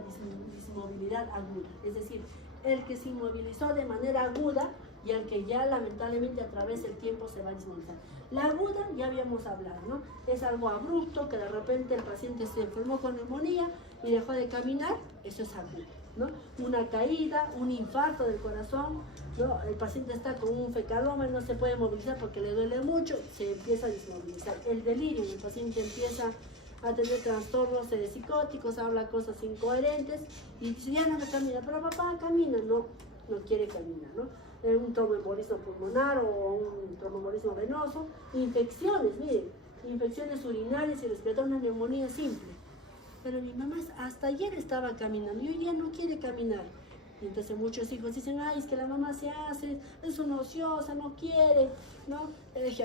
dismovilidad aguda. Es decir, el que se inmovilizó de manera aguda y el que ya lamentablemente a través del tiempo se va a dismovilizar. La aguda ya habíamos hablado, ¿no? Es algo abrupto, que de repente el paciente se enfermó con neumonía y dejó de caminar, eso es agudo, ¿no? Una caída, un infarto del corazón, ¿no? El paciente está con un fecaloma y no se puede movilizar porque le duele mucho, se empieza a dismovilizar. El delirio, el paciente empieza a tener trastornos psicóticos, habla cosas incoherentes y dice, ya no me camina, pero papá camina, no quiere caminar, ¿no? Un tromboembolismo pulmonar o un tromboembolismo venoso, infecciones, miren, infecciones urinarias y respiratorias, una neumonía simple. Pero mi mamá hasta ayer estaba caminando y hoy día no quiere caminar. Y entonces muchos hijos dicen, ay, es que la mamá se hace, es una ociosa, no quiere, ¿no?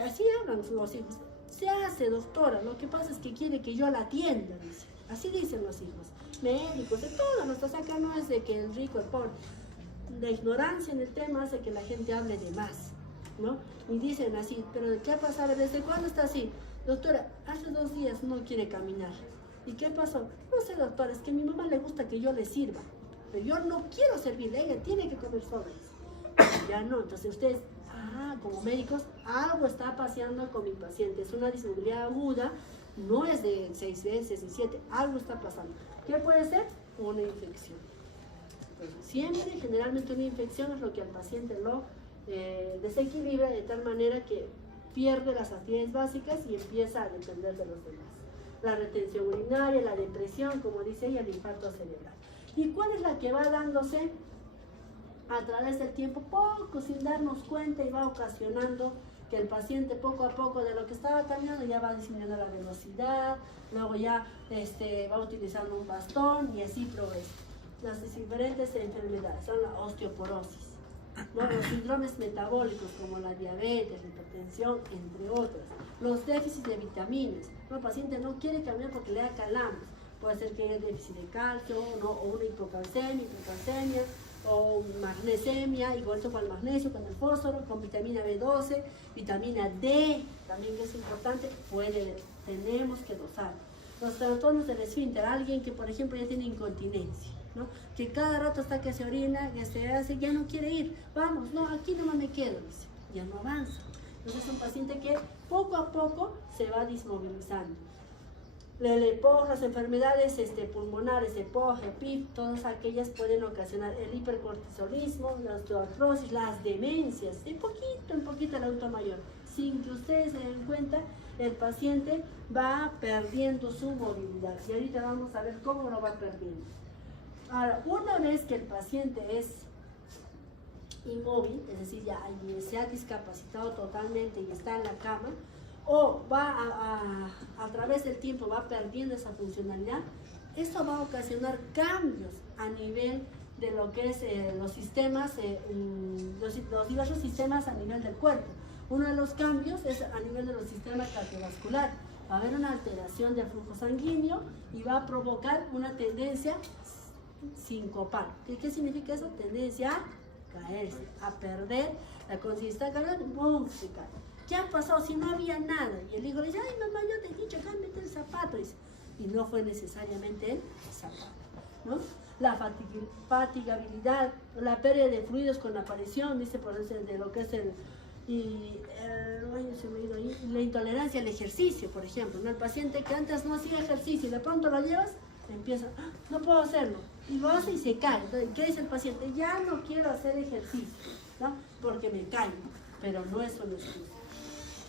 Así hablan los hijos. Se hace, doctora, lo que pasa es que quiere que yo la atienda, dice. Así dicen los hijos. Médicos, de todo, nuestros acá no es de que el rico, el pobre. La ignorancia en el tema hace que la gente hable de más, ¿no? Y dicen así, pero ¿qué ha pasado? ¿Desde cuándo está así? Doctora, hace 2 días no quiere caminar. ¿Y qué pasó? No sé, doctora, es que a mi mamá le gusta que yo le sirva, pero yo no quiero servirle, ella tiene que comer sola. Ya no, entonces ustedes, como médicos, algo está pasando con mi paciente, es una dismovilidad aguda, no es de 6 veces y 7, algo está pasando. ¿Qué puede ser? Una infección. Entonces, siempre, generalmente una infección es lo que al paciente lo desequilibra de tal manera que pierde las actividades básicas y empieza a depender de los demás. La retención urinaria, la depresión, como dice ella, el infarto cerebral. ¿Y cuál es la que va dándose a través del tiempo, poco sin darnos cuenta, y va ocasionando que el paciente poco a poco de lo que estaba caminando ya va disminuyendo la velocidad, luego ya va utilizando un bastón y así progresa? Las diferentes enfermedades son la osteoporosis, ¿no? Los síndromes metabólicos como la diabetes, la hipertensión, entre otros. Los déficits de vitaminas, ¿no? El paciente no quiere caminar porque le da calambres. Puede ser que haya déficit de calcio, ¿no? O una hipocalcemia, o magnesemia, igual con el magnesio, con el fósforo, con vitamina B12, vitamina D, también que es importante, tenemos que dosar. Los trastornos del esfínter, alguien que por ejemplo ya tiene incontinencia, ¿no? Que cada rato está que se orina, que se hace, ya no quiere ir, vamos, no, aquí nomás me quedo, dice, ya no avanza. Entonces es un paciente que poco a poco se va desmovilizando. El EPOC, las enfermedades pulmonares, EPOC, EPIP, todas aquellas pueden ocasionar el hipercortisolismo, la osteoartrosis, las demencias, de poquito en poquito el adulto mayor. Sin que ustedes se den cuenta, el paciente va perdiendo su movilidad. Y ahorita vamos a ver cómo lo va perdiendo. Ahora, una vez que el paciente es inmóvil, es decir, ya se ha discapacitado totalmente y está en la cama, o va a través del tiempo va perdiendo esa funcionalidad, esto va a ocasionar cambios a nivel de lo que es los sistemas, los diversos sistemas a nivel del cuerpo. Uno de los cambios es a nivel de los sistemas cardiovasculares. Va a haber una alteración del flujo sanguíneo y va a provocar una tendencia sincopal. ¿Qué significa eso? Tendencia a caerse, a perder la conciencia. Está cayendo, ¡pum!, se cae. ¿Qué ha pasado si no había nada? Y el hijo le dice, ay mamá, yo te he dicho, cámbiate el zapato. Y no fue necesariamente el zapato, ¿no? La fatigabilidad, la pérdida de fluidos con la aparición, dice por eso de lo que es la intolerancia al ejercicio, por ejemplo, ¿no? El paciente que antes no hacía ejercicio y de pronto lo llevas, empieza, no puedo hacerlo, y lo hace y se cae. Entonces, ¿qué dice el paciente? Ya no quiero hacer ejercicio, ¿no? Porque me caigo, pero no es una excusa.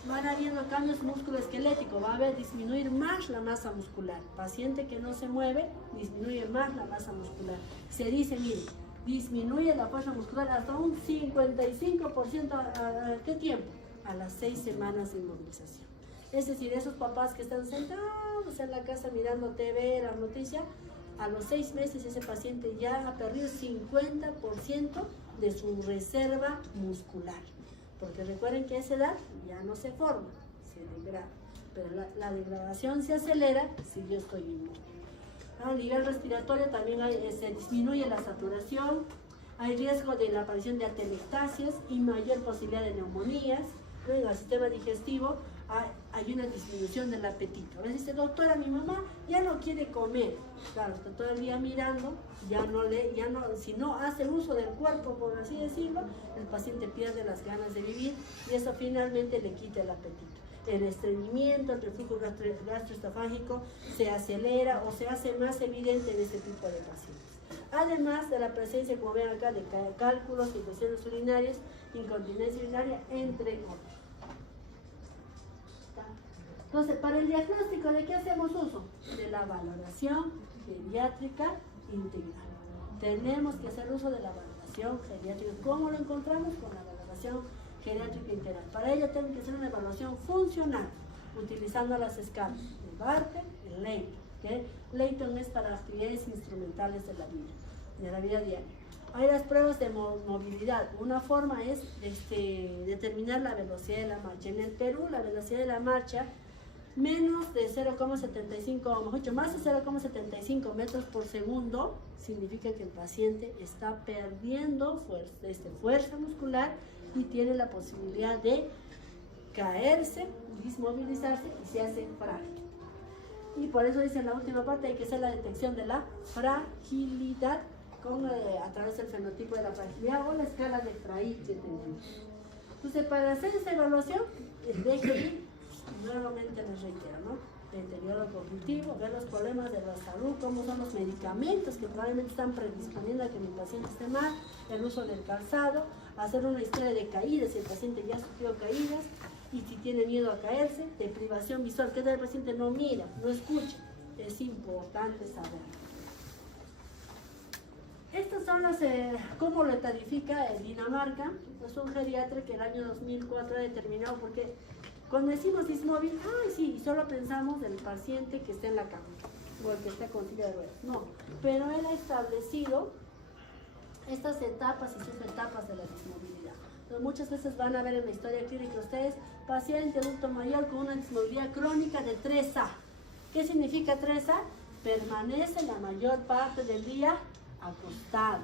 Van habiendo cambios musculoesqueléticos, va a haber disminuir más la masa muscular. Paciente que no se mueve, disminuye más la masa muscular. Se dice, mire, disminuye la fuerza muscular hasta un 55%. ¿A qué tiempo? A las 6 semanas de inmovilización. Es decir, esos papás que están sentados en la casa mirando TV, la noticia, a los 6 meses ese paciente ya ha perdido 50% de su reserva muscular. Porque recuerden que a esa edad ya no se forma, se degrada. Pero la degradación se acelera si yo estoy inmóvil. A nivel respiratorio también se disminuye la saturación, hay riesgo de la aparición de atelectasias y mayor posibilidad de neumonías. En el sistema digestivo hay una disminución del apetito. A veces dice, doctora, mi mamá ya no quiere comer. Claro, está todo el día mirando, si no hace uso del cuerpo, por así decirlo, el paciente pierde las ganas de vivir y eso finalmente le quita el apetito. El estreñimiento, el reflujo gastroesofágico se acelera o se hace más evidente en este tipo de pacientes. Además de la presencia, como ven acá, de cálculos, infecciones urinarias, incontinencia urinaria, entre otros. Entonces, para el diagnóstico, ¿de qué hacemos uso? De la valoración geriátrica integral. Tenemos que hacer uso de la valoración geriátrica. ¿Cómo lo encontramos? Con la valoración geriátrica integral. Para ello tenemos que hacer una evaluación funcional, utilizando las escalas de Barker y Layton. ¿Okay? Layton es para actividades instrumentales de la vida diaria. Hay las pruebas de movilidad. Una forma es determinar la velocidad de la marcha. En el Perú, la velocidad de la marcha menos de 0,75, o mejor dicho, más de 0,75 metros por segundo, significa que el paciente está perdiendo fuerza muscular y tiene la posibilidad de caerse, desmovilizarse y se hace frágil. Y por eso dice en la última parte hay que hacer la detección de la fragilidad a través del fenotipo de la fragilidad o la escala de Frail que tenemos. Entonces, para hacer esta evaluación, el DGI, nuevamente les reitero, ¿no? Deterioro cognitivo, ver los problemas de la salud, cómo son los medicamentos que probablemente están predisponiendo a que mi paciente esté mal, el uso del calzado, hacer una historia de caídas, si el paciente ya sufrió caídas y si tiene miedo a caerse, deprivación visual, que el paciente no mira, no escucha, es importante saberlo. Estas son las, cómo lo tarifica Dinamarca, es un geriatra que el año 2004 ha determinado, porque cuando decimos dismóvil, sí, solo pensamos del paciente que está en la cama, o el que está con silla de ruedas, no, pero él ha establecido estas etapas y subetapas de la dismovilidad. Entonces, muchas veces van a ver en la historia clínica ustedes, paciente adulto mayor con una dismovilidad crónica de 3A. ¿Qué significa 3A? Permanece la mayor parte del día acostado.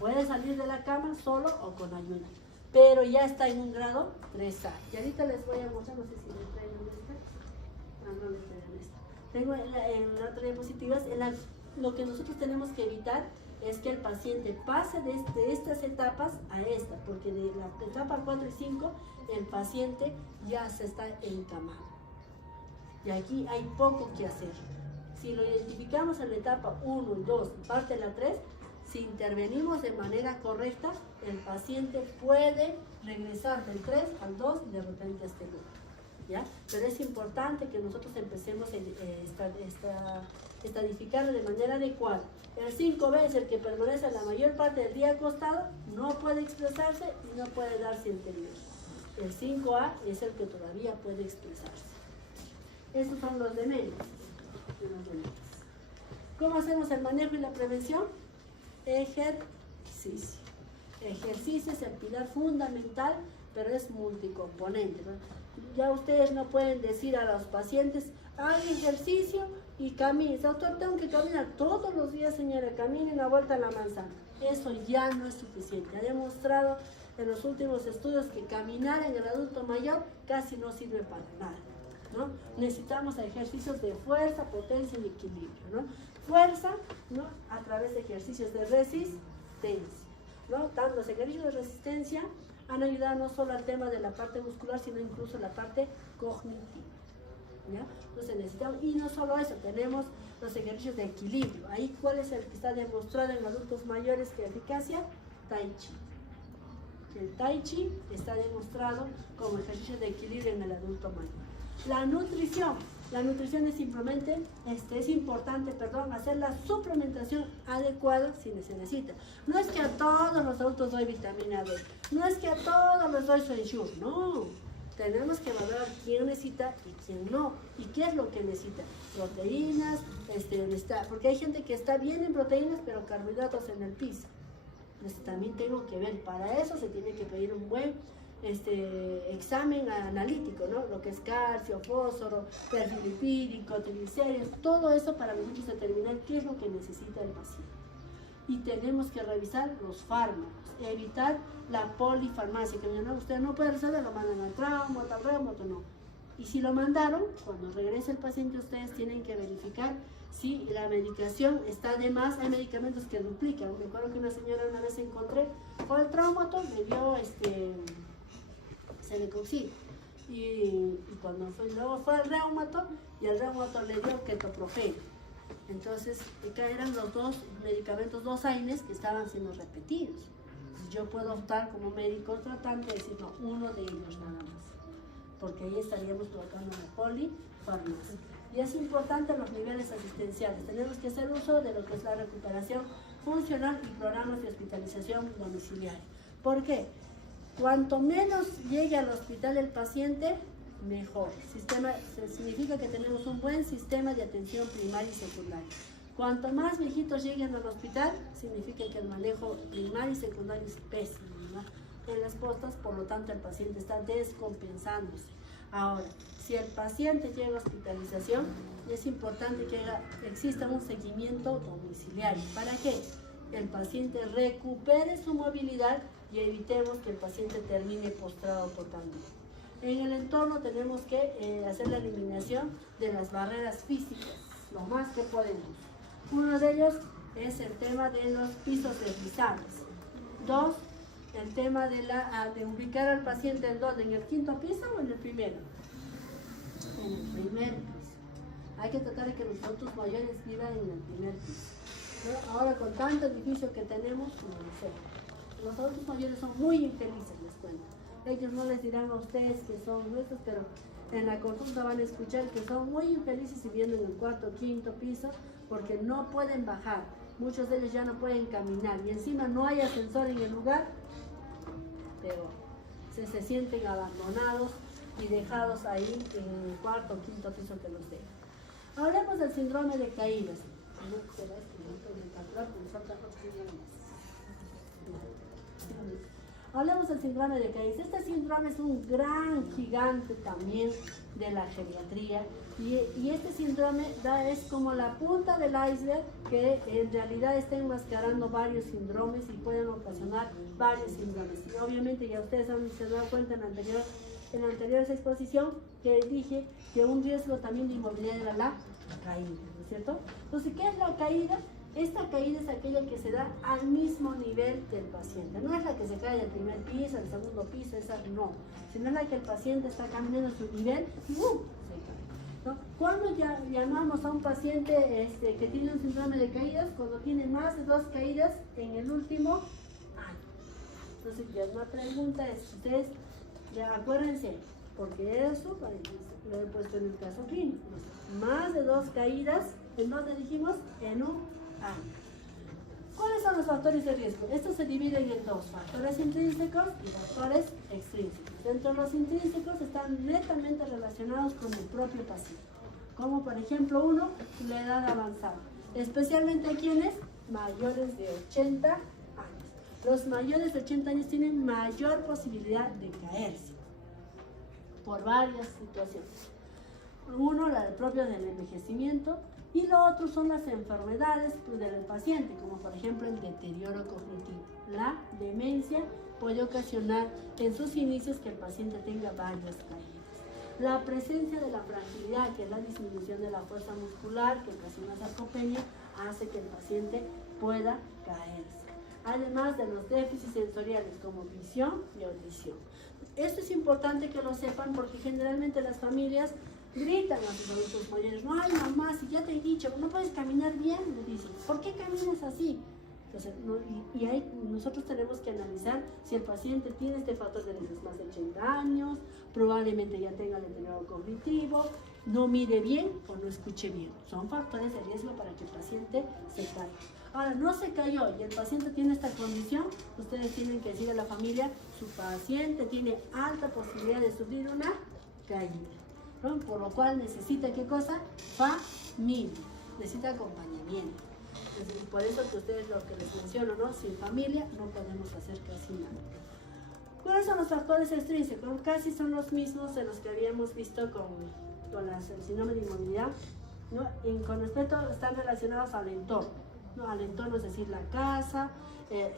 Puede salir de la cama solo o con ayuda, pero ya está en un grado 3A. Y ahorita les voy a mostrar, no sé si les traigo esta. No les traigo esta. Tengo en la otra diapositiva, lo que nosotros tenemos que evitar es que el paciente pase de estas etapas a esta, porque de la etapa 4 y 5 el paciente ya se está encamado. Y aquí hay poco que hacer. Si lo identificamos en la etapa 1 y 2 y parte de la 3, si intervenimos de manera correcta, el paciente puede regresar del 3 al 2 y de repente a este lugar, ¿ya? Pero es importante que nosotros empecemos a estadificarlo de manera adecuada. El 5B es el que permanece la mayor parte del día acostado, no puede expresarse y no puede dar anterior. El 5A es el que todavía puede expresarse. Estos son los de menos. ¿Cómo hacemos el manejo y la prevención? Ejercicio. Ejercicio es el pilar fundamental, pero es multicomponente, ¿no? Ya ustedes no pueden decir a los pacientes, hagan ejercicio y caminen. Doctor, tengo que caminar todos los días, señora, caminen la vuelta a la manzana. Eso ya no es suficiente. Ha demostrado en los últimos estudios que caminar en el adulto mayor casi no sirve para nada, ¿no? Necesitamos ejercicios de fuerza, potencia y equilibrio, ¿no? Fuerza, ¿no? A través de ejercicios de resistencia, ¿no? Tanto los ejercicios de resistencia han ayudado no solo al tema de la parte muscular, sino incluso la parte cognitiva, ¿ya? Entonces necesitamos, y no solo eso, tenemos los ejercicios de equilibrio. Ahí, ¿cuál es el que está demostrado en adultos mayores que eficacia? Tai Chi. El Tai Chi está demostrado como ejercicio de equilibrio en el adulto mayor. La nutrición es simplemente, es importante, hacer la suplementación adecuada si se necesita. No es que a todos los adultos doy vitamina D, no es que a todos les doy Ensure, no. Tenemos que valorar quién necesita y quién no, y qué es lo que necesita. Proteínas, porque hay gente que está bien en proteínas, pero carbohidratos en el piso. Entonces también tengo que ver, para eso se tiene que pedir un buen examen analítico, ¿no? Lo que es calcio, fósforo, perfil lipídico, triglicéridos, todo eso para nosotros determinar qué es lo que necesita el paciente. Y tenemos que revisar los fármacos, evitar la polifarmacia, que no, usted no puede resolver, lo mandan al traumato, no. Y si lo mandaron, cuando regrese el paciente, ustedes tienen que verificar si la medicación está de más. Hay medicamentos que duplican. Me acuerdo que una señora una vez encontré, fue al traumato, me dio Celecoxib. Y cuando luego fue al reumato, y al reumato le dio ketoprofeno. Entonces, acá eran los dos medicamentos, dos AINES que estaban siendo repetidos. Entonces, yo puedo optar como médico tratante y decir, no, uno de ellos nada más, porque ahí estaríamos provocando una polifarmacia. Y es importante los niveles asistenciales. Tenemos que hacer uso de lo que es la recuperación funcional y programas de hospitalización domiciliaria. ¿Por qué? Cuanto menos llegue al hospital el paciente, mejor. Significa que tenemos un buen sistema de atención primaria y secundaria. Cuanto más viejitos lleguen al hospital, significa que el manejo primario y secundario es pésimo, ¿no? En las postas, por lo tanto, el paciente está descompensándose. Ahora, si el paciente llega a hospitalización, es importante que exista un seguimiento domiciliario. ¿Para qué? El paciente recupere su movilidad y evitemos que el paciente termine postrado totalmente. En el entorno tenemos que hacer la eliminación de las barreras físicas, lo más que podemos. Uno de ellos es el tema de los pisos deslizables. Dos, el tema de ubicar al paciente ¿en dónde? ¿En el quinto piso o en el primero? En el primer piso. Hay que tratar de que los adultos mayores vivan en el primer piso, ¿no? Ahora con tanto edificio que tenemos, no sé. Los adultos mayores son muy infelices, les cuento. Ellos no les dirán a ustedes que son nuestros, pero en la consulta van a escuchar que son muy infelices viviendo en el cuarto o quinto piso porque no pueden bajar. Muchos de ellos ya no pueden caminar y encima no hay ascensor en el lugar, pero se sienten abandonados y dejados ahí en el cuarto o quinto piso que los dejan. Hablemos del síndrome de caídas. Hablemos del síndrome de caídas. Este síndrome es un gran gigante también de la geriatría y este síndrome es como la punta del iceberg que en realidad está enmascarando varios síndromes y pueden ocasionar varios síndromes. Y obviamente ya ustedes se han dado cuenta en la anterior exposición que dije que un riesgo también de inmovilidad era la caída, ¿no es cierto? Entonces, ¿qué es la caída? Esta caída es aquella que se da al mismo nivel del paciente. No es la que se cae del primer piso, del segundo piso, esa no. Sino es la que el paciente está caminando a su nivel y se cae. ¿no? ¿Cuándo ya llamamos a un paciente que tiene un síndrome de caídas? Cuando tiene más de 2 caídas en el último año. Entonces ya una pregunta es, ustedes ya acuérdense, porque eso lo he puesto en el caso clínico. Más de 2 caídas, ¿en dónde dijimos? En un año. ¿Cuáles son los factores de riesgo? Estos se dividen en 2, factores intrínsecos y factores extrínsecos. Dentro de los intrínsecos están netamente relacionados con el propio paciente, como por ejemplo la edad avanzada, especialmente a quienes mayores de 80 años. Los mayores de 80 años tienen mayor posibilidad de caerse por varias situaciones. La propia del envejecimiento, y lo otro son las enfermedades del paciente, como por ejemplo el deterioro cognitivo. La demencia puede ocasionar en sus inicios que el paciente tenga varias caídas. La presencia de la fragilidad, que es la disminución de la fuerza muscular que ocasiona sarcopenia, hace que el paciente pueda caerse. Además de los déficits sensoriales como visión y audición. Esto es importante que lo sepan porque generalmente las familias gritan a sus adultos mayores, no, ay mamá, si ya te he dicho, no puedes caminar bien, le dicen, ¿por qué caminas así? Entonces, nosotros tenemos que analizar si el paciente tiene este factor de riesgo, más de 80 años, probablemente ya tenga deterioro cognitivo, no mire bien o no escuche bien. Son factores de riesgo para que el paciente se caiga. Ahora, no se cayó y el paciente tiene esta condición, ustedes tienen que decir a la familia, su paciente tiene alta posibilidad de sufrir una caída, ¿no? Por lo cual necesita, ¿qué cosa? Familia, necesita acompañamiento. Entonces, por eso que ustedes lo que les menciono, ¿no? Sin familia no podemos hacer casi nada. ¿Cuáles son los factores extrínsecos? Casi son los mismos de los que habíamos visto con el síndrome de inmovilidad, ¿no? Con respecto, están relacionados al entorno, ¿no? Al entorno, es decir, la casa,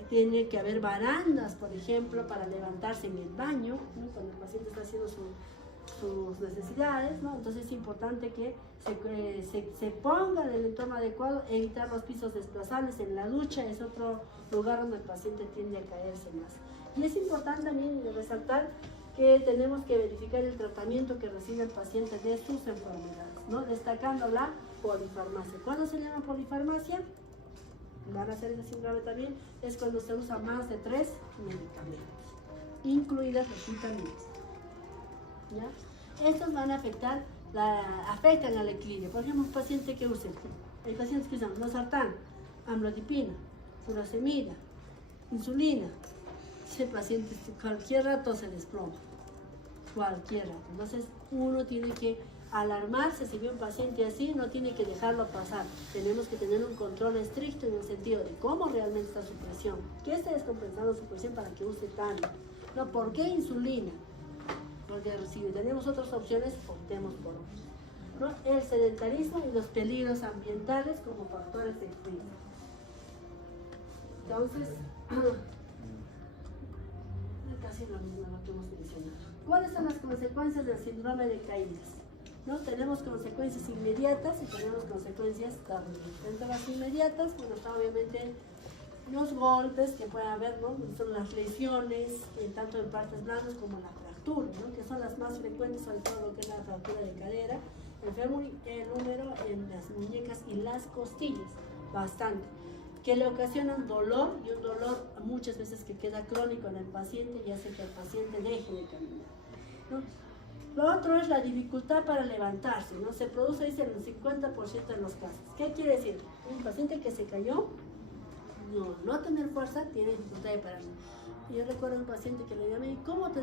tiene que haber barandas, por ejemplo, para levantarse en el baño, ¿no? Cuando el paciente está haciendo sus necesidades, ¿no? Entonces es importante que se ponga en el entorno adecuado, evitar los pisos desplazables. En la ducha es otro lugar donde el paciente tiende a caerse más. Y es importante también resaltar que tenemos que verificar el tratamiento que recibe el paciente de sus enfermedades, ¿no? Destacando la polifarmacia. ¿Cuándo se llama polifarmacia? Van a hacer ese síndrome también, es cuando se usa más de 3 medicamentos, incluidas las vitaminas. ¿Ya? Estos van a afectan al equilibrio. Por ejemplo, un paciente que use, hay pacientes que usan losartán, amlodipina, furosemida, insulina. Ese paciente cualquier rato se desploma, cualquier rato. Entonces uno tiene que alarmarse si ve un paciente así, no tiene que dejarlo pasar. Tenemos que tener un control estricto en el sentido de cómo realmente está su presión, qué está descompensando su presión para que use tanto. No, ¿por qué insulina? Porque si tenemos otras opciones, optemos por otro, ¿no? El sedentarismo y los peligros ambientales como factores extrínsecos. Entonces, casi lo mismo lo que hemos mencionado. ¿Cuáles son las consecuencias del síndrome de caídas? ¿No? Tenemos consecuencias inmediatas y tenemos consecuencias tardías. Entre las inmediatas, bueno, está obviamente los golpes que puede haber, ¿no? Son las lesiones, tanto en partes blandas como la fractura, ¿no? Que son las más frecuentes, sobre todo lo que es la fractura de cadera, el fémur y el húmero en las muñecas y las costillas, bastante, que le ocasionan dolor, y un dolor muchas veces que queda crónico en el paciente y hace que el paciente deje de caminar, ¿no? Lo otro es la dificultad para levantarse, ¿no? Se produce, dice, en el 50% de los casos. ¿Qué quiere decir? Un paciente que se cayó, no tener fuerza, tiene dificultad de pararse. Yo recuerdo a un paciente que le llamé, ¿cómo te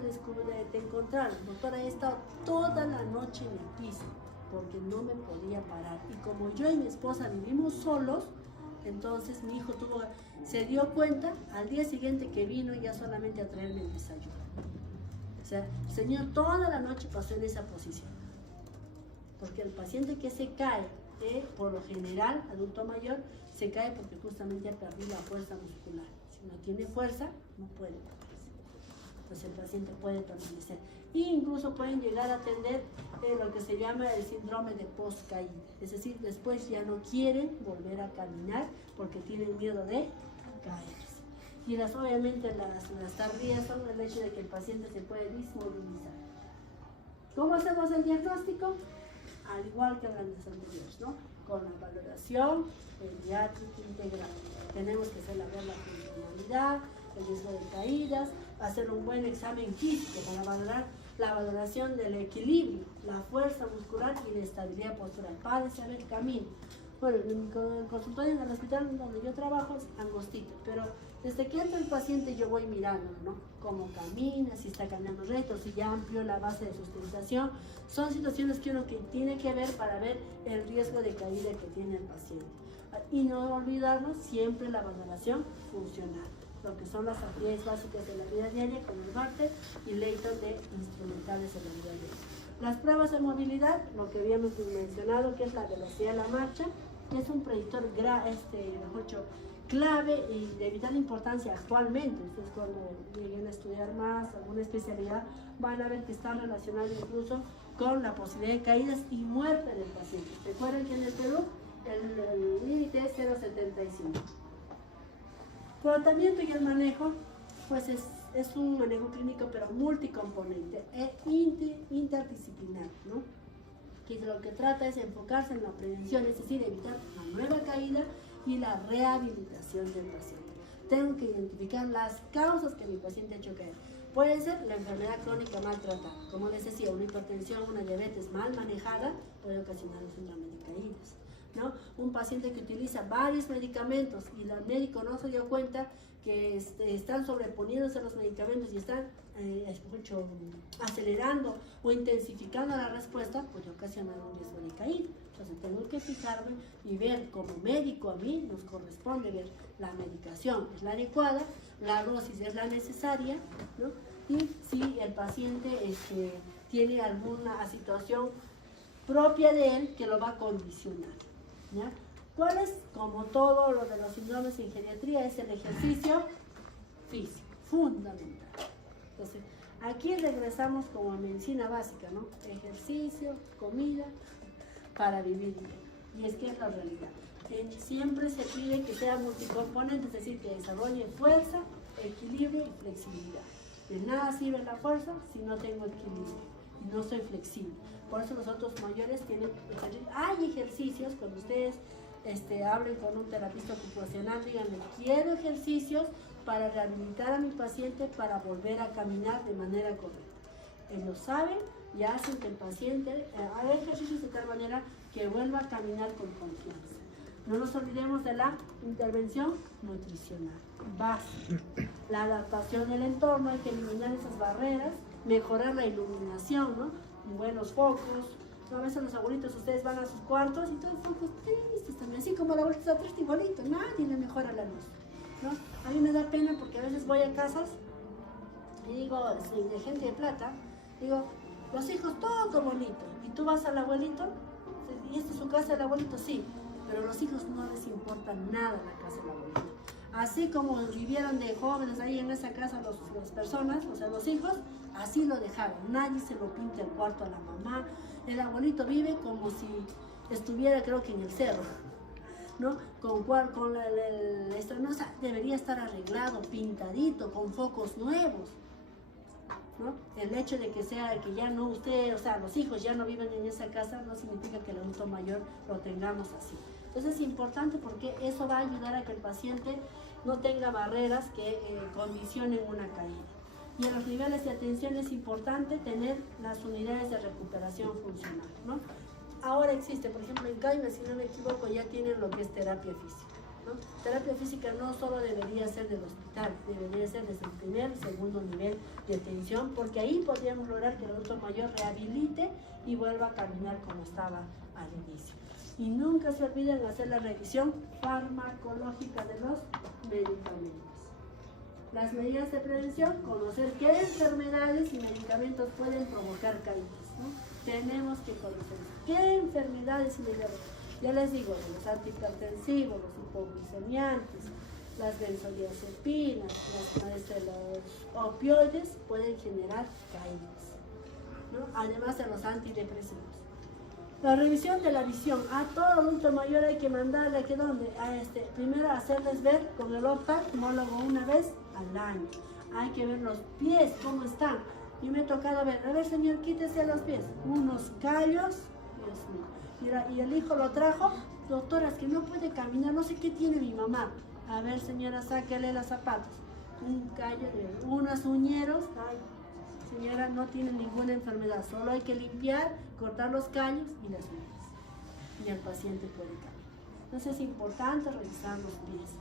encontraron? Doctora, he estado toda la noche en el piso porque no me podía parar. Y como yo y mi esposa vivimos solos, entonces mi hijo se dio cuenta al día siguiente que vino ya solamente a traerme el desayuno. O sea, el señor toda la noche pasó en esa posición. Porque el paciente que se cae, por lo general, adulto mayor, se cae porque justamente ha perdido la fuerza muscular. Si no tiene fuerza, no puede moverse. Entonces el paciente puede permanecer. E incluso pueden llegar a tener lo que se llama el síndrome de post-caída. Es decir, después ya no quieren volver a caminar porque tienen miedo de caerse. Y obviamente las tardías son el hecho de que el paciente se puede desmovilizar. ¿Cómo hacemos el diagnóstico? al igual que en las anteriores, ¿no? Con la valoración pediátrica integral. Tenemos que hacer ver la funcionalidad, el riesgo de caídas, hacer un buen examen físico para valorar la valoración del equilibrio, la fuerza muscular y la estabilidad postural, para saber el camino. Bueno, en el consultorio en el hospital donde yo trabajo es angostito, pero desde que entra el paciente yo voy mirando, ¿no? Cómo camina, si está caminando recto, si ya amplió la base de sustentación. Son situaciones que uno tiene que ver para ver el riesgo de caída que tiene el paciente. Y no olvidarnos siempre la valoración funcional, lo que son las actividades básicas de la vida diaria, como el Barter y Leighton de instrumentales de la vida diaria. Las pruebas de movilidad, lo que habíamos mencionado, que es la velocidad de la marcha, que es un predictor clave y de vital importancia actualmente. Ustedes cuando lleguen a estudiar más alguna especialidad van a ver que está relacionado incluso con la posibilidad de caídas y muerte del paciente. Recuerden que en el Perú el límite es 0,75. Tratamiento y el manejo, pues es un manejo clínico pero multicomponente e interdisciplinar, ¿no? Que lo que trata es enfocarse en la prevención, es decir, evitar una nueva caída y la rehabilitación del paciente. Tengo que identificar las causas que mi paciente ha hecho caer. Puede ser la enfermedad crónica mal tratada, como les decía, una hipertensión, una diabetes mal manejada puede ocasionar un síndrome de caídas, ¿no? Un paciente que utiliza varios medicamentos y el médico no se dio cuenta que están sobreponiéndose los medicamentos y están acelerando o intensificando la respuesta, puede ocasionar un riesgo de caída. Entonces tengo que fijarme y ver, como médico a mí nos corresponde ver la medicación es la adecuada, la dosis es la necesaria, ¿no? Y si el paciente tiene alguna situación propia de él que lo va a condicionar, ¿ya? ¿Cuál es? Como todo lo de los síndromes en geriatría, es el ejercicio físico, fundamental. Entonces, aquí regresamos como a medicina básica, ¿no? Ejercicio, comida, para vivir bien. Y es que es la realidad. Siempre se pide que sea multicomponente, es decir, que desarrolle fuerza, equilibrio y flexibilidad. De nada sirve la fuerza si no tengo equilibrio y no soy flexible. Por eso los adultos mayores tienen ejercicios. Hay ejercicios, cuando ustedes hablen con un terapista ocupacional, díganle, quiero ejercicios para rehabilitar a mi paciente para volver a caminar de manera correcta. Ellos saben y hacen que el paciente haga ejercicios de tal manera que vuelva a caminar con confianza. No nos olvidemos de la intervención nutricional básica. La adaptación del entorno, hay que eliminar esas barreras, mejorar la iluminación, ¿no? Buenos focos. A veces los abuelitos, ustedes van a sus cuartos y todos focos tristes también, así como la abuelita está triste igualito, nadie le mejora la luz, ¿no? A mí me da pena porque a veces voy a casas y digo, de gente de plata, digo, los hijos todo bonito, y tú vas al abuelito, y esta es su casa del abuelito, sí, pero los hijos no les importa nada la casa del abuelito. Así como vivieron de jóvenes ahí en esa casa las personas, o sea, los hijos, así lo dejaron. Nadie se lo pinta el cuarto a la mamá. El abuelito vive como si estuviera, creo que en el cerro, ¿no? O sea, debería estar arreglado, pintadito, con focos nuevos, ¿no? El hecho de que ya no usted, o sea, los hijos ya no viven en esa casa, no significa que el adulto mayor lo tengamos así. Entonces es importante porque eso va a ayudar a que el paciente no tenga barreras que condicionen una caída. Y en los niveles de atención es importante tener las unidades de recuperación funcional, ¿no? Ahora existe, por ejemplo, en CAIMA, si no me equivoco, ya tienen lo que es terapia física, ¿no? Terapia física no solo debería ser del hospital, debería ser desde el primer y segundo nivel de atención, porque ahí podríamos lograr que el adulto mayor rehabilite y vuelva a caminar como estaba al inicio. Y nunca se olviden hacer la revisión farmacológica de los medicamentos. Las medidas de prevención, conocer qué enfermedades y medicamentos pueden provocar caídas, ¿no? Tenemos que conocer qué enfermedades y medicamentos. Ya les digo, los antihipertensivos, los hipoglicemiantes, las benzodiazepinas, los opioides pueden generar caídas, ¿no? Además de los antidepresivos. La revisión de la visión. A todo adulto mayor hay que mandarle a que primero hacerles ver con el oftalmólogo una vez al año. Hay que ver los pies, cómo están. Yo me he tocado ver, a ver señor, quítese los pies. Unos callos Dios mío. Mira, y el hijo lo trajo, doctora, es que no puede caminar, no sé qué tiene mi mamá. A ver, señora, sáquele los zapatos. Un callo, unos uñeros. Ay, señora, no tiene ninguna enfermedad, solo hay que limpiar, cortar los callos y las uñas. Y el paciente puede caminar. Entonces es importante revisar los pies.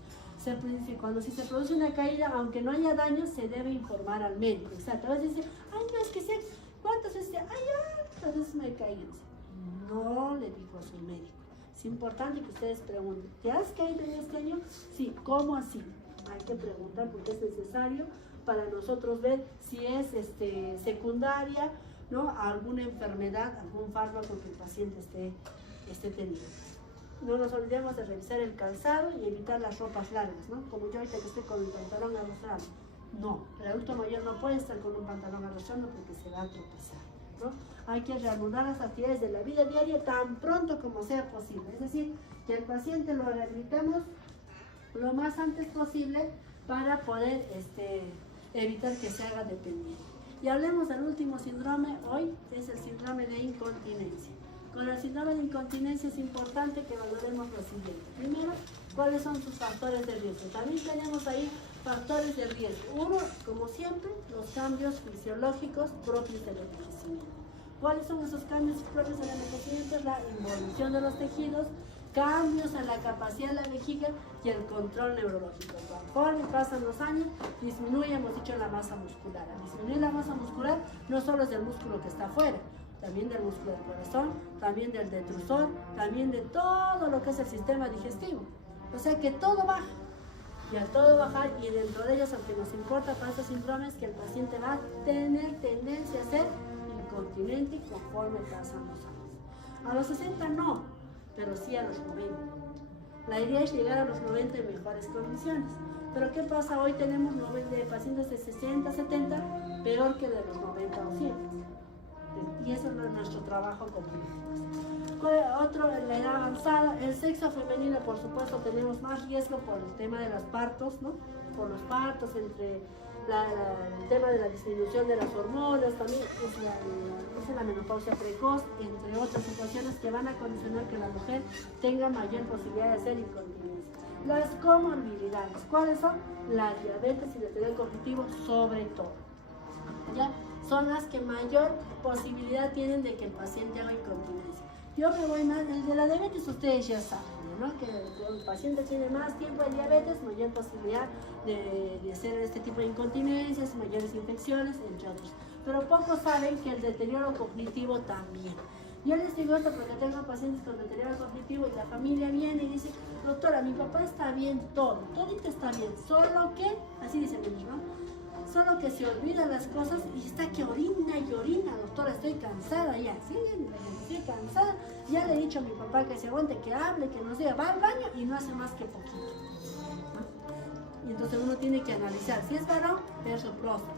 Cuando si se produce una caída, aunque no haya daño, se debe informar al médico. Exacto. A veces dice, ay, no, es que sé, ¿cuántas veces? Ay, ya, veces me he caído. No le dijo a su médico. Es importante que ustedes pregunten, ¿te has caído en este año? Sí, ¿cómo así? Hay que preguntar porque es necesario para nosotros ver si es secundaria, ¿no?, alguna enfermedad, algún fármaco que el paciente esté teniendo. No nos olvidemos de revisar el calzado y evitar las ropas largas, ¿no? Como yo ahorita que estoy con el pantalón arrastrado. No, el adulto mayor no puede estar con un pantalón arrastrado porque se va a tropezar, ¿no? Hay que reanudar las actividades de la vida diaria tan pronto como sea posible. Es decir, que el paciente lo rehabilitemos lo más antes posible para poder evitar que se haga dependiente. Y hablemos del último síndrome hoy, que es el síndrome de incontinencia. Con el síndrome de incontinencia es importante que valoremos lo siguiente. Primero, ¿cuáles son sus factores de riesgo? También tenemos ahí factores de riesgo. Uno, como siempre, los cambios fisiológicos propios del envejecimiento. ¿Cuáles son esos cambios propios del envejecimiento? La involución de los tejidos, cambios en la capacidad de la vejiga y el control neurológico. Conforme pasan los años, disminuye, hemos dicho, la masa muscular. Al disminuir la masa muscular, no solo es del músculo que está afuera, también del músculo del corazón, también del detrusor, también de todo lo que es el sistema digestivo. O sea que todo baja. Y al todo bajar, y dentro de ellos, lo que nos importa para estos síndromes, que el paciente va a tener tendencia a ser incontinente conforme pasan los años. A los 60 no, pero sí a los 90. La idea es llegar a los 90 en mejores condiciones. Pero ¿qué pasa? Hoy tenemos pacientes de 60, 70, peor que de los 90 o 100. Y eso no es nuestro trabajo completo. Otro, la edad avanzada, el sexo femenino, por supuesto, tenemos más riesgo por el tema de los partos, ¿no? Por los partos, entre el tema de la disminución de las hormonas, también es la menopausia precoz, entre otras situaciones que van a condicionar que la mujer tenga mayor posibilidad de ser incontinencia. Las comorbilidades, ¿cuáles son? La diabetes y el deterioro cognitivo, sobre todo. ¿Ya? Son las que mayor posibilidad tienen de que el paciente haga incontinencia. Yo me voy más, de la diabetes ustedes ya saben, ¿no? Que el paciente tiene más tiempo de diabetes, mayor posibilidad de hacer este tipo de incontinencias, mayores infecciones, entre otros. Pero pocos saben que el deterioro cognitivo también. Yo les digo esto porque tengo pacientes con deterioro cognitivo y la familia viene y dice, doctora, mi papá está bien, todito está bien, solo que, así dicen ellos, ¿no? Solo que se olvidan las cosas y está que orina y orina, doctora, estoy cansada ya, ¿sí? Estoy cansada, ya le he dicho a mi papá que se aguante, que hable, que no sea, va al baño y no hace más que poquito, ¿no? Y entonces uno tiene que analizar, si es varón, ver su próstata.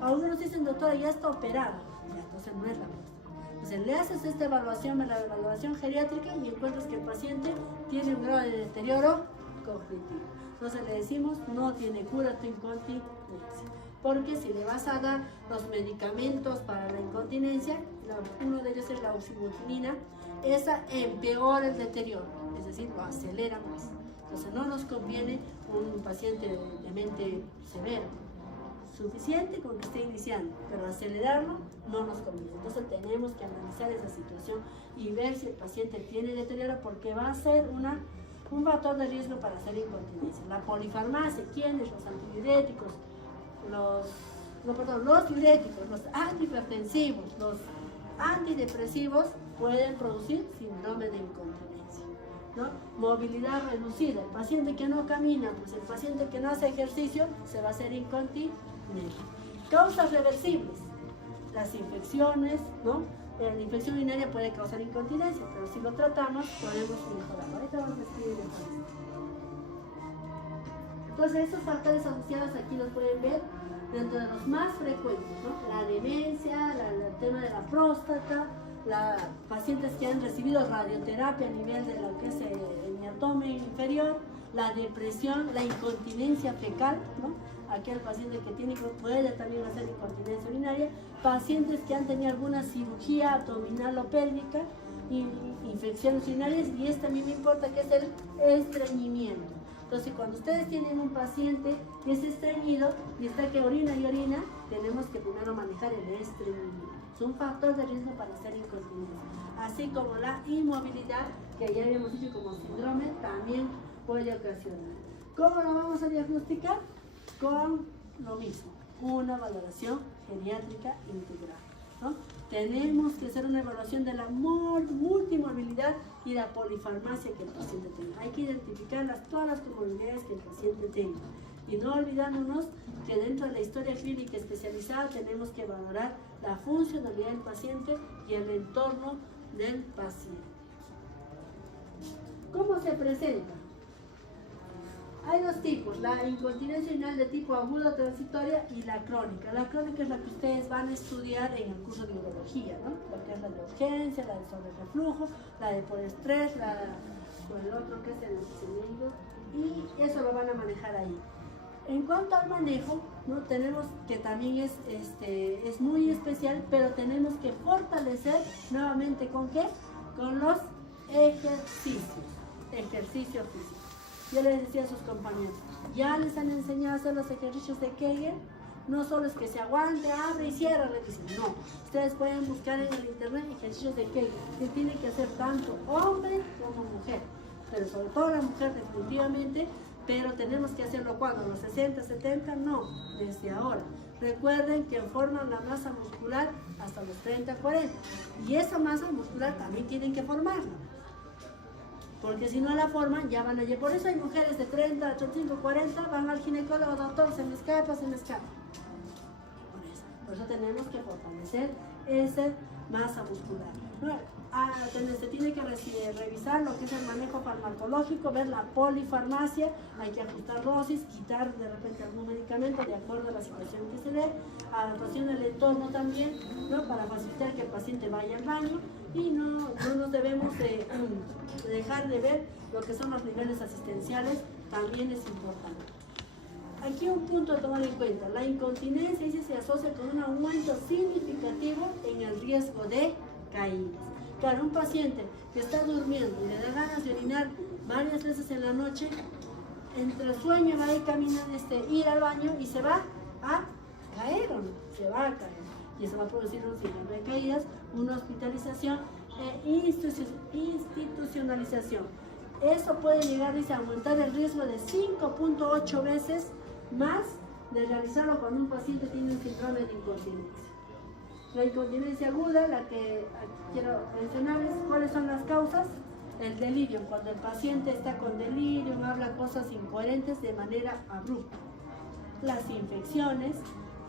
Algunos dicen, doctora, ya está operado, ya, entonces no es la próstata. Entonces le haces esta evaluación, la evaluación geriátrica, y encuentras que el paciente tiene un grado de deterioro cognitivo. Entonces le decimos, no tiene cura tu incontinencia. Porque si le vas a dar los medicamentos para la incontinencia, uno de ellos es la oxybutinina, esa empeora el deterioro, es decir, lo acelera más. Entonces no nos conviene un paciente de mente severa. Suficiente con que esté iniciando, pero acelerarlo no nos conviene. Entonces tenemos que analizar esa situación y ver si el paciente tiene deterioro, porque va a ser un factor de riesgo para hacer incontinencia. La polifarmacia, ¿quiénes? Los antidiuréticos, los diuréticos, los antihipertensivos, los antidepresivos pueden producir síndrome de incontinencia, ¿no? Movilidad reducida, el paciente que no camina, pues el paciente que no hace ejercicio se va a hacer incontinente. Causas reversibles, las infecciones, ¿no? La infección urinaria puede causar incontinencia, pero si lo tratamos podemos mejorarlo. Ahorita vamos a escribir entonces. Entonces, estos factores asociados aquí los pueden ver dentro de los más frecuentes, ¿no? La demencia, el tema de la próstata, pacientes que han recibido radioterapia a nivel de lo que es el abdomen inferior, la depresión, la incontinencia fecal, ¿no? Aquel paciente que puede también hacer incontinencia urinaria, pacientes que han tenido alguna cirugía abdominal o pélvica, infecciones urinarias, y también me importa, que es el estreñimiento. Entonces, cuando ustedes tienen un paciente que es estreñido y está que orina y orina, tenemos que primero manejar el estreñimiento. Es un factor de riesgo para ser incontinente. Así como la inmovilidad, que ya habíamos dicho como síndrome, también puede ocasionar. ¿Cómo lo vamos a diagnosticar? Con lo mismo, una valoración geriátrica integral, ¿no? Tenemos que hacer una evaluación de la multimorbilidad y la polifarmacia que el paciente tenga. Hay que identificar todas las comorbilidades que el paciente tenga. Y no olvidándonos que dentro de la historia clínica especializada tenemos que valorar la funcionalidad del paciente y el entorno del paciente. ¿Cómo se presenta? Hay dos tipos, la incontinencia urinaria de tipo aguda transitoria y la crónica. La crónica es la que ustedes van a estudiar en el curso de urología, ¿no? Lo que es la de urgencia, la de sobrerreflujo, la de por estrés, con el otro que es el segundo, y eso lo van a manejar ahí. En cuanto al manejo, ¿no? Tenemos que también es muy especial, pero tenemos que fortalecer nuevamente ¿con qué? Con los ejercicios físicos. Yo les decía a sus compañeros, ya les han enseñado a hacer los ejercicios de Kegel. No solo es que se aguante, abre y cierra, les dicen, no. Ustedes pueden buscar en el internet ejercicios de Kegel, que tienen que hacer tanto hombre como mujer, pero sobre todo la mujer definitivamente. Pero tenemos que hacerlo cuando, los 60, 70, no, desde ahora. Recuerden que forman la masa muscular hasta los 30, 40. Y esa masa muscular también tienen que formarla. Porque si no la forman, ya van a llegar. Por eso hay mujeres de 30, 35, 40, van al ginecólogo, doctor, se me escapa. Por eso tenemos que fortalecer esa masa muscular. Se tiene que revisar lo que es el manejo farmacológico, ver la polifarmacia, hay que ajustar dosis, quitar de repente algún medicamento de acuerdo a la situación que se dé, adaptación del entorno también, ¿no? Para facilitar que el paciente vaya al baño, y no nos debemos dejar de ver lo que son los niveles asistenciales, también es importante. Aquí un punto a tomar en cuenta, la incontinencia se asocia con un aumento significativo en el riesgo de caídas. Claro, un paciente que está durmiendo y le da ganas de orinar varias veces en la noche, entre el sueño va a ir caminando, ir al baño y se va a caer, ¿o no? Se va a caer. Y eso va a producir un síndrome de caídas, una hospitalización e institucionalización. Eso puede llegar a aumentar el riesgo de 5.8 veces más de realizarlo cuando un paciente tiene un síndrome de incontinencia. La incontinencia aguda, la que quiero mencionarles, ¿cuáles son las causas? El delirio, cuando el paciente está con delirio, habla cosas incoherentes de manera abrupta. Las infecciones,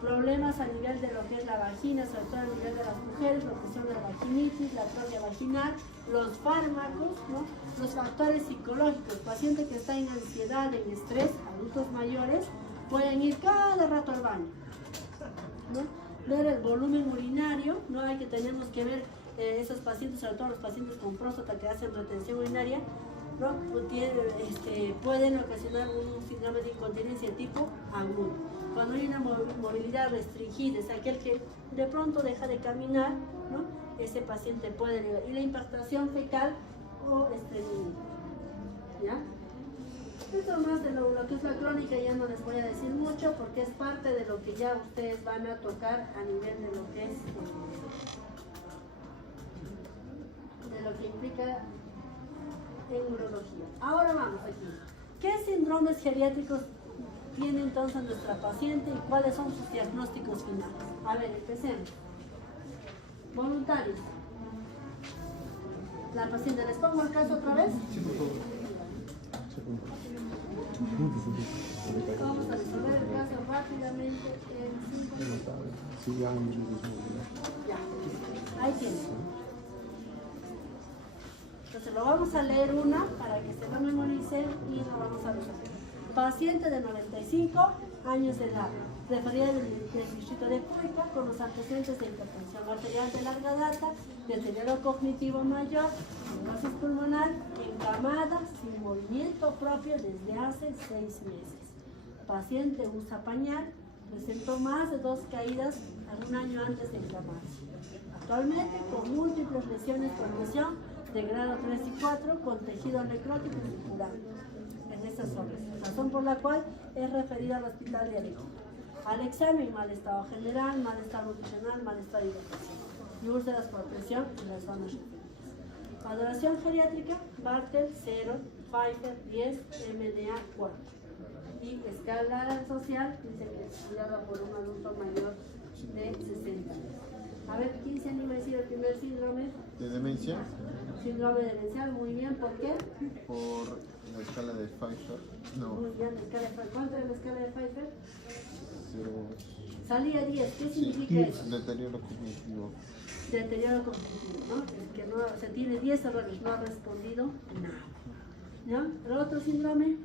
problemas a nivel de lo que es la vagina, sobre todo a nivel de las mujeres, lo que son la vaginitis, la atrofia vaginal, los fármacos, ¿no? Los factores psicológicos, paciente que está en ansiedad, en estrés, adultos mayores, pueden ir cada rato al baño, ¿no? Ver el volumen urinario, ¿no? Tenemos que ver esos pacientes, sobre todo los pacientes con próstata que hacen retención urinaria, ¿no? Pueden ocasionar un síndrome de incontinencia tipo agudo. Cuando hay una movilidad restringida, es aquel que de pronto deja de caminar, ¿no? Ese paciente puede llegar. Y la impactación fecal o estreñimiento, ¿ya? Esto más de lo que es la crónica ya no les voy a decir mucho, porque es parte de lo que ya ustedes van a tocar a nivel de lo que es de lo que implica en urología. Ahora vamos aquí. ¿Qué síndromes geriátricos tiene entonces nuestra paciente y cuáles son sus diagnósticos finales? A ver, empecemos. Voluntarios. La paciente, ¿les pongo el caso otra vez? Sí, por favor. Vamos a resolver el caso rápidamente en 5 minutos. Ya, ahí tiene. Entonces lo vamos a leer una para que se lo memoricen y lo vamos a resolver. Paciente de 95 años de edad, referida del distrito de Cuenca, con los antecedentes de hipertensión arterial de larga data, deterioro cognitivo mayor, fibrosis pulmonar, encamada, sin movimiento propio desde hace 6 meses. Paciente usa pañal, presentó más de 2 caídas un año antes de encamarse. habitualmente con múltiples lesiones por lesión de grado 3 y 4 con tejido necrótico y muscular. En estas zonas, razón por la cual es referido al hospital de Arequipa. Al examen, mal estado general, malestar nutricional, malestar hidratación y úlceras por presión en las zonas referidas. Valoración geriátrica, Bartel 0, Pfeiffer 10, MDA 4. Y escala social, dice que es estudiada por un adulto mayor de 60 años. A ver, ¿quién se anima a decir el primer síndrome? ¿De demencia? Síndrome demencial, muy bien, ¿por qué? Por la escala de Pfeiffer. No, Muy bien, la escala de Pfeiffer. ¿Cuánto es la escala de Pfeiffer? 0. Salía 10, ¿qué significa eso? Deterioro cognitivo. Deterioro cognitivo, ¿no? Es que no, se tiene 10 errores, no ha respondido nada. ¿Ya? ¿El otro síndrome?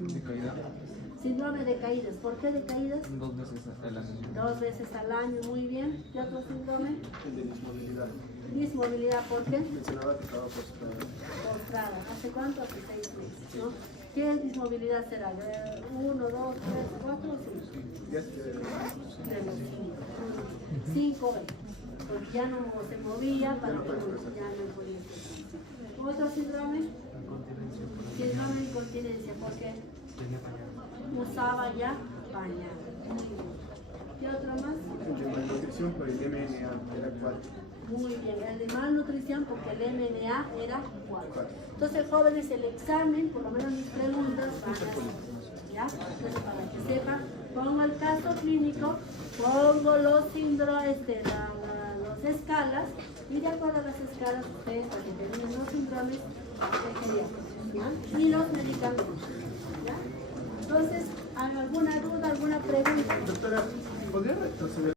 De caída. Síndrome de caídas. ¿Por qué de caídas? 2 veces al año. 2 veces al año, muy bien. ¿Qué otro síndrome? El de dismovilidad. Dismovilidad, ¿por qué? Mencionaba que estaba postrada. Postrada. ¿Hace cuánto? Hace 6 meses, ¿no? ¿Qué dismovilidad será? ¿De 1, 2, 3, 4 o 5? Ya se De los 5. 5 veces. Porque ya no se movía para que ya no podía hacer. ¿Otro síndrome? Síndrome de incontinencia, ¿por qué? Usaba ya pañal. Muy bien. ¿Qué otro más? el de malnutrición por el MNA era 4. Muy bien, el de malnutrición porque el MNA era 4. Entonces, jóvenes, el examen, por lo menos mis preguntas van a ser, ¿ya? Entonces, para que sepan, pongo el caso clínico, pongo los síndromes, las escalas, y de acuerdo a las escalas, ustedes determinan los síndromes ¿ya? Y los medicamentos, ¿ya? Entonces, ¿alguna duda, alguna pregunta? Doctora, ¿podría retroceder?